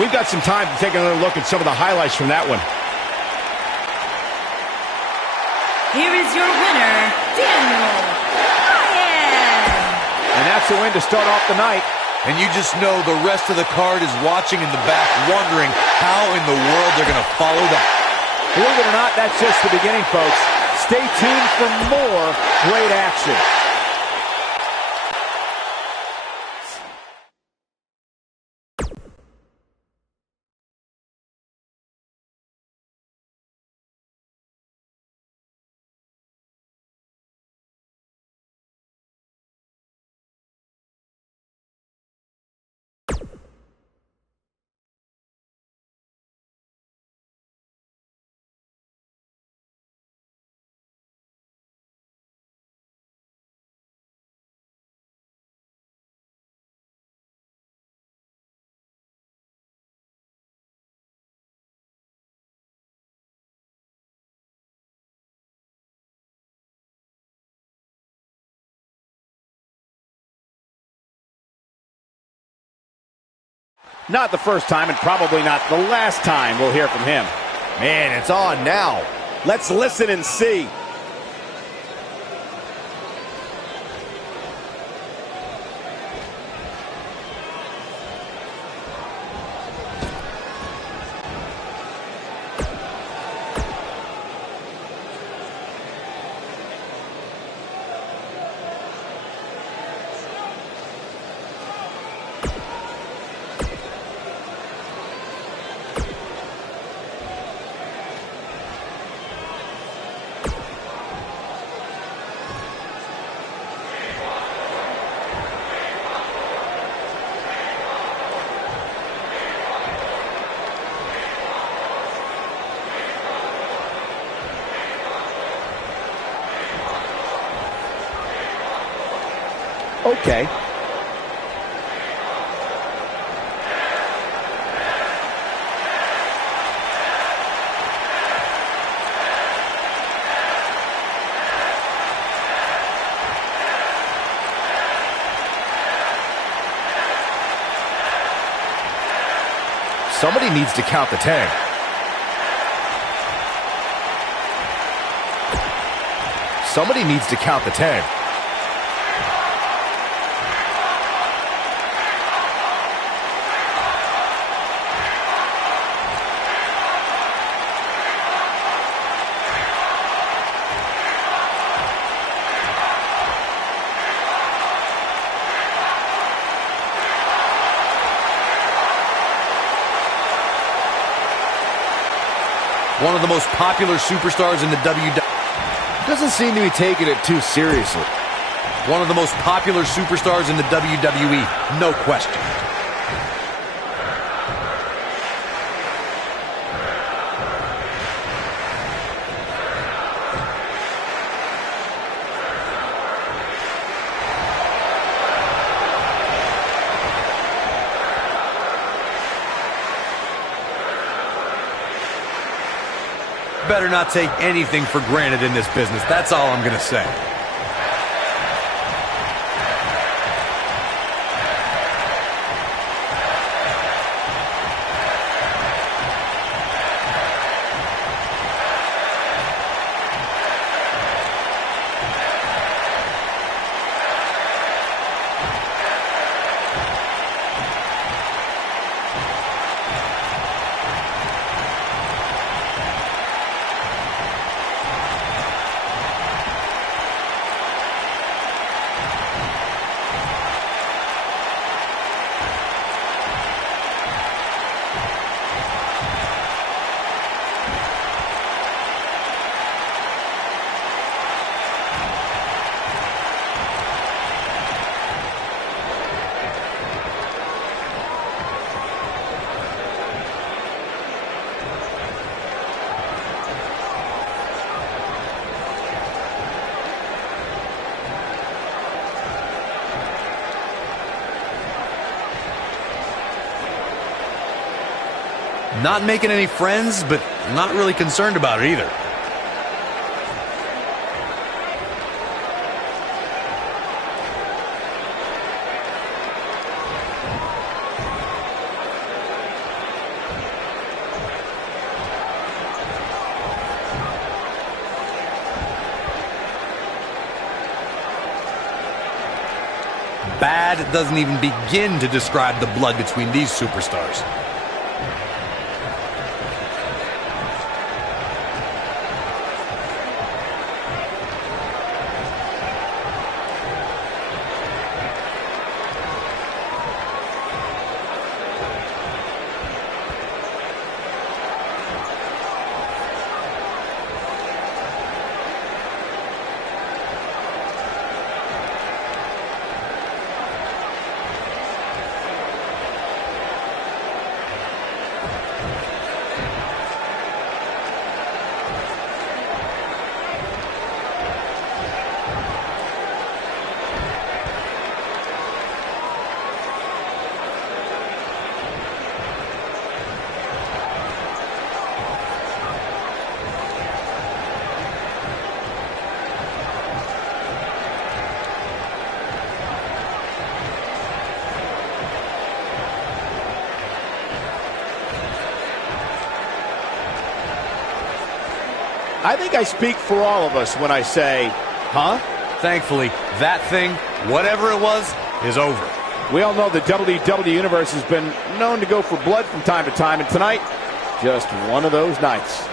We've got some time to take another look at some of the highlights from that one. Here is your winner, Daniel Bryan. And that's the win to start off the night. And you just know the rest of the card is watching in the back, wondering how in the world they're going to follow that. Believe it or not, that's just the beginning, folks. Stay tuned for more great action. Not the first time and probably not the last time we'll hear from him. Man, it's on now. Let's listen and see. Okay. Somebody needs to count the 10. Somebody needs to count the 10. One of the most popular superstars in the WWE. Doesn't seem to be taking it too seriously. One of the most popular superstars in the WWE, no question. Better not take anything for granted in this business. That's all I'm going to say. Not making any friends, but not really concerned about it either. Bad doesn't even begin to describe the blood between these superstars. I think I speak for all of us when I say, huh? Thankfully, that thing, whatever it was, is over. We all know the WWE Universe has been known to go for blood from time to time, and tonight, just one of those nights.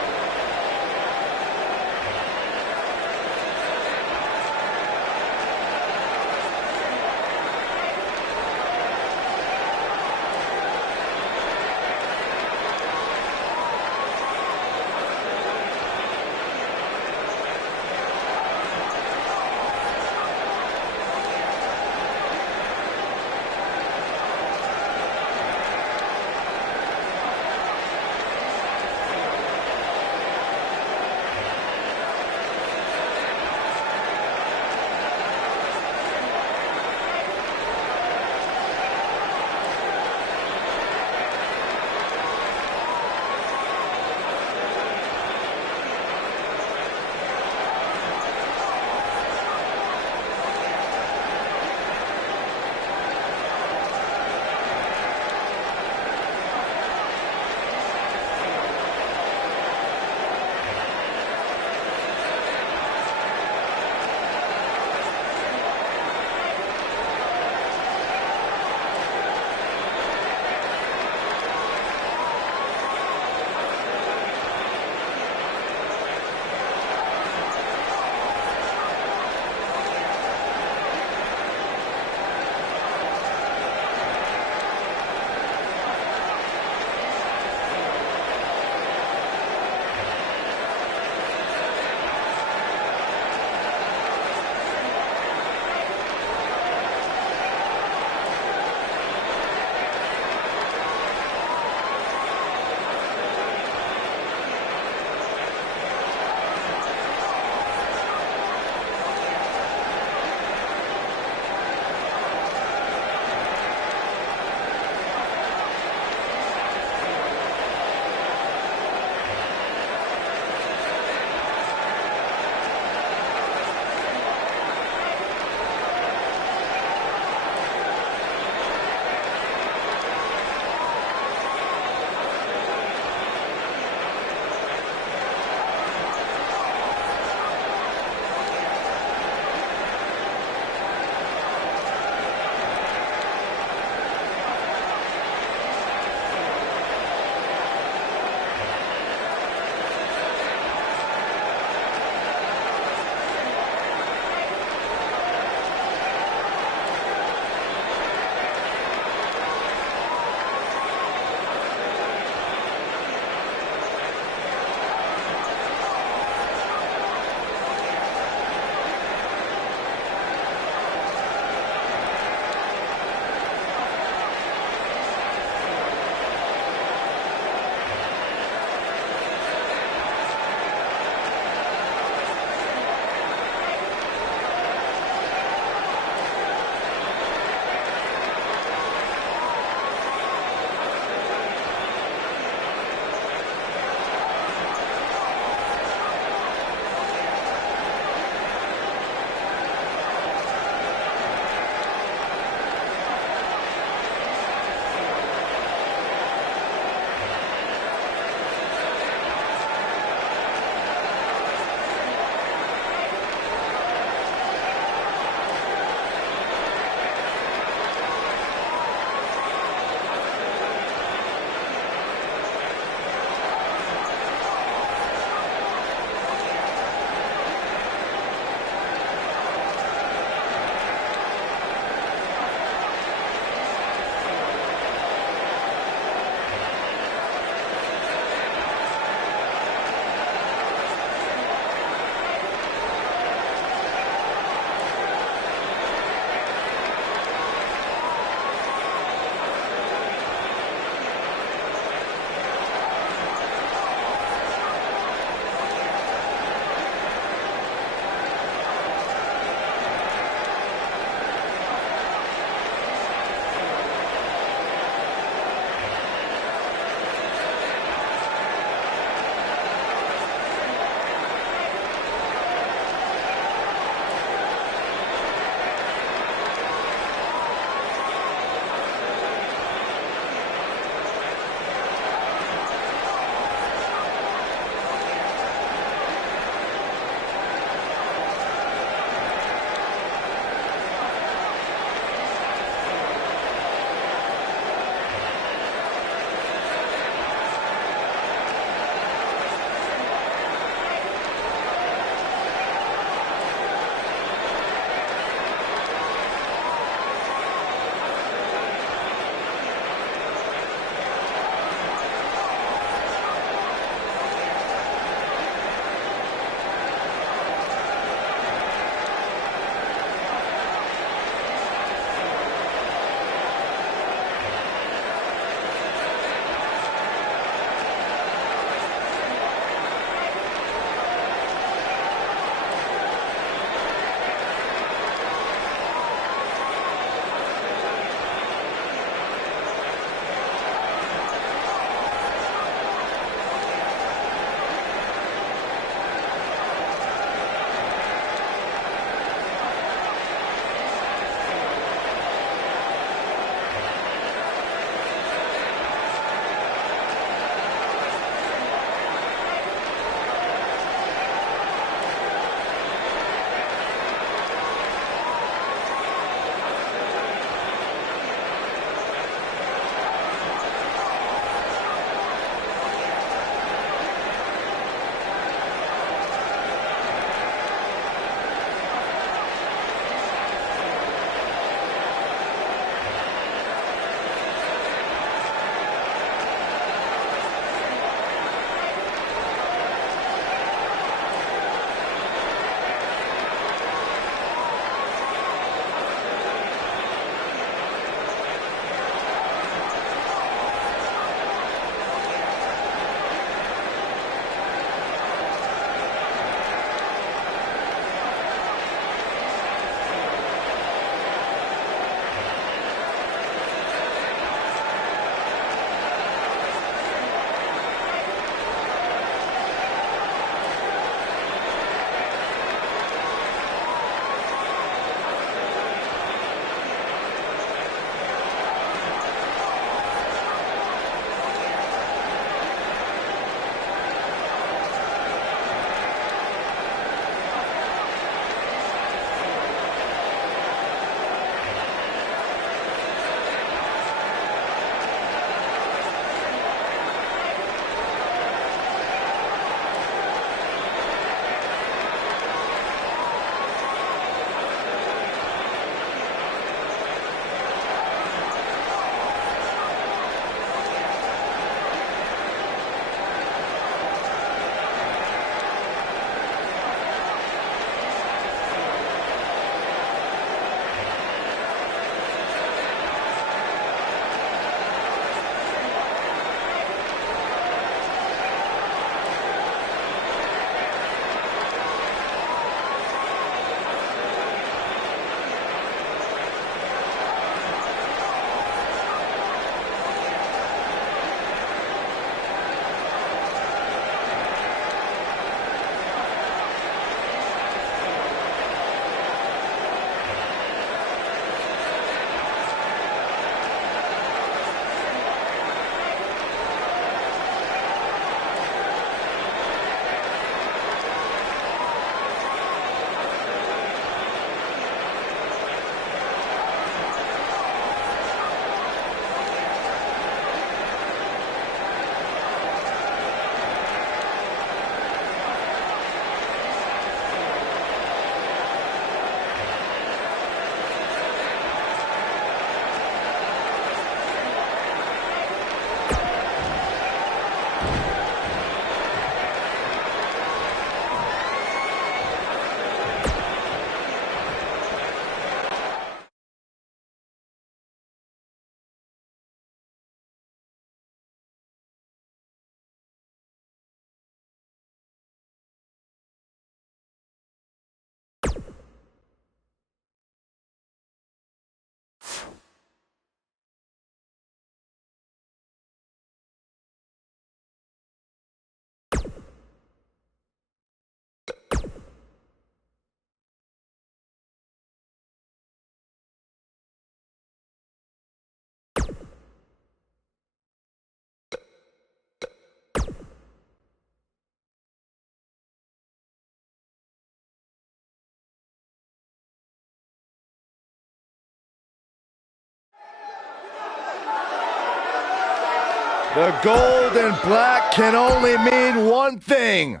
The gold and black can only mean one thing.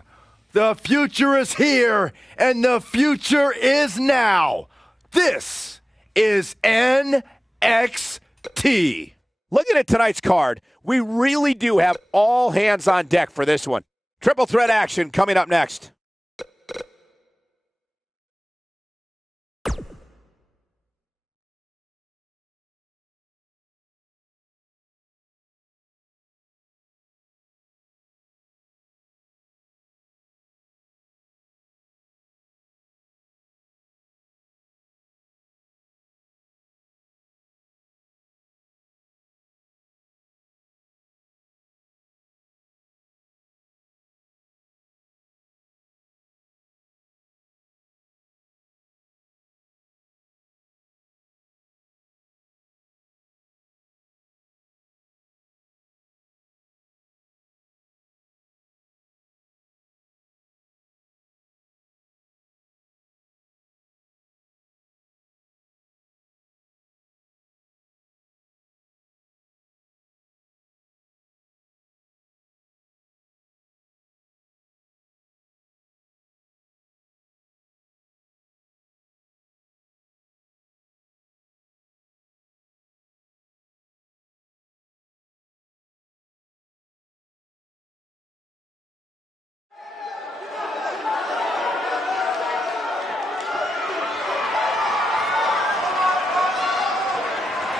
The future is here, and the future is now. This is NXT. Looking at tonight's card, we really do have all hands on deck for this one. Triple threat action coming up next.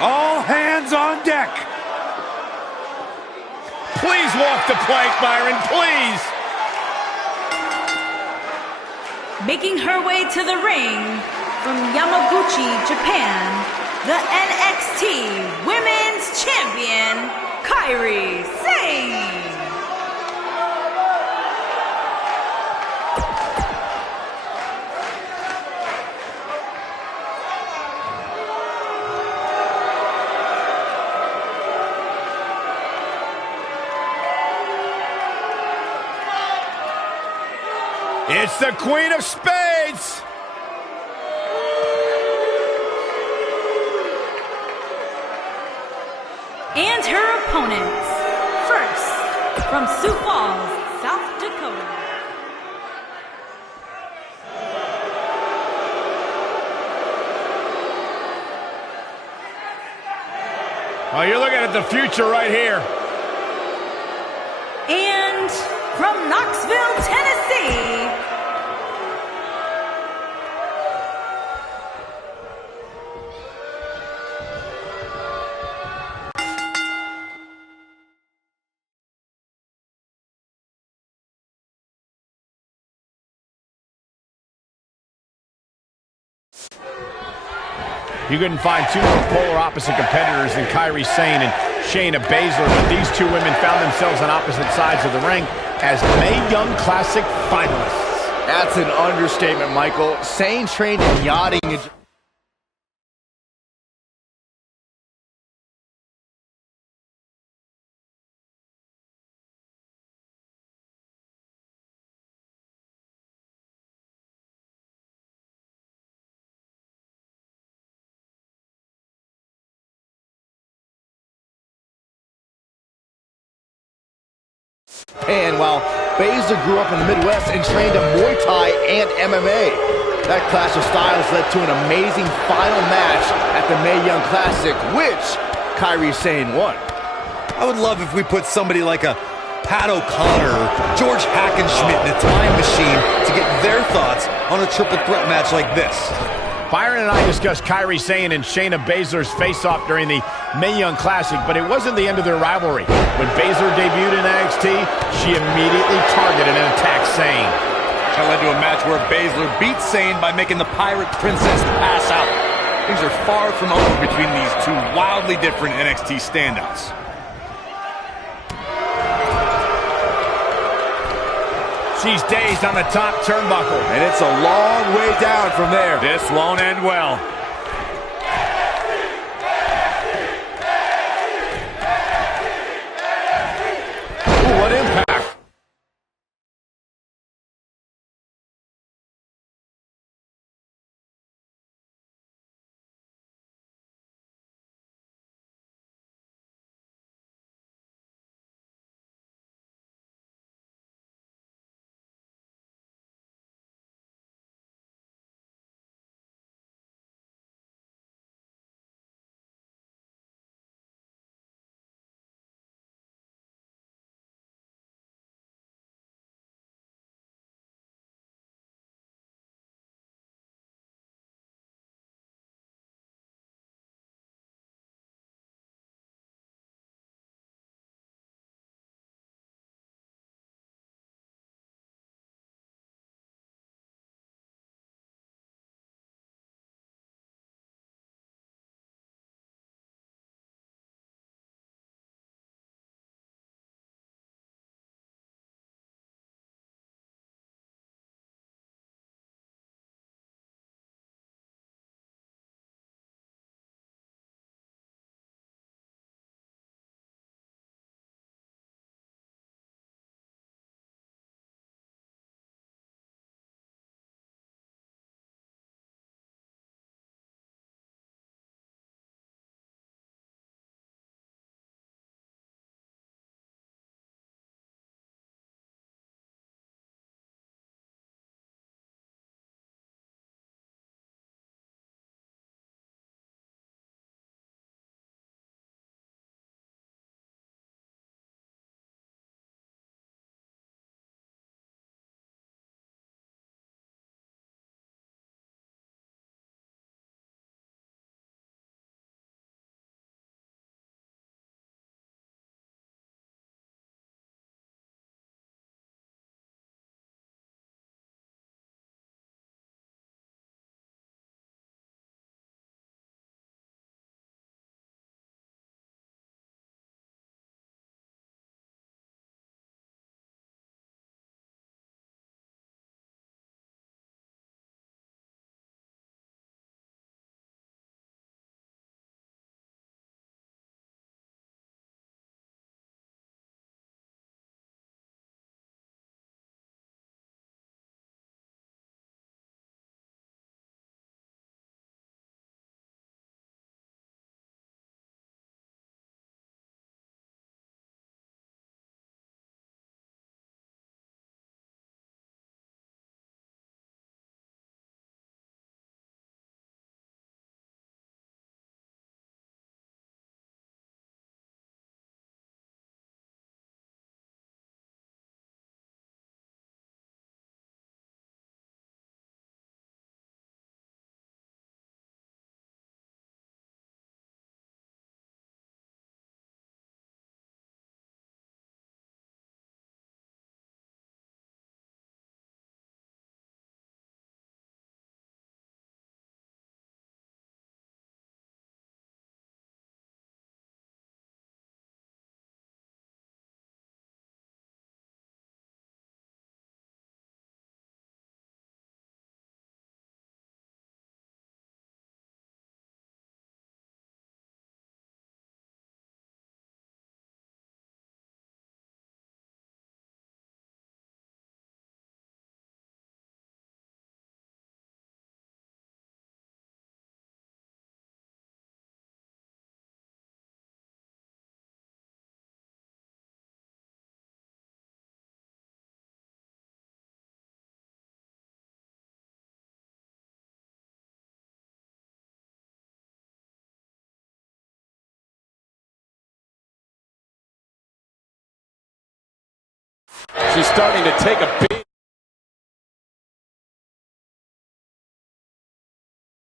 All hands on deck. Please walk the plank, Byron, please. Making her way to the ring from Yamaguchi, Japan, the NXT Women's Champion, Kairi Sane. It's the Queen of Spades. And her opponents. First, from Sioux Falls, South Dakota. Oh, you're looking at the future right here. And from Knoxville, Tennessee, You couldn't find two more polar opposite competitors than Kairi Sane and Shayna Baszler, but these two women found themselves on opposite sides of the ring as Mae Young Classic finalists. That's an understatement, Michael. Sane trained in yachting. And while Baszler grew up in the Midwest and trained in Muay Thai and MMA. That clash of styles led to an amazing final match at the Mae Young Classic, which Kairi Sane won. I would love if we put somebody like a Pat O'Connor or George Hackenschmidt in a time machine to get their thoughts on a triple threat match like this. Byron and I discussed Kairi Sane and Shayna Baszler's face-off during the Mae Young Classic, but it wasn't the end of their rivalry. When Baszler debuted in NXT, she immediately targeted and attacked Sane. That led to a match where Baszler beat Sane by making the Pirate Princess pass out. Things are far from over between these two wildly different NXT standouts. She's dazed on the top turnbuckle. And it's a long way down from there. This won't end well. Ooh, what impact. actually starting to take a big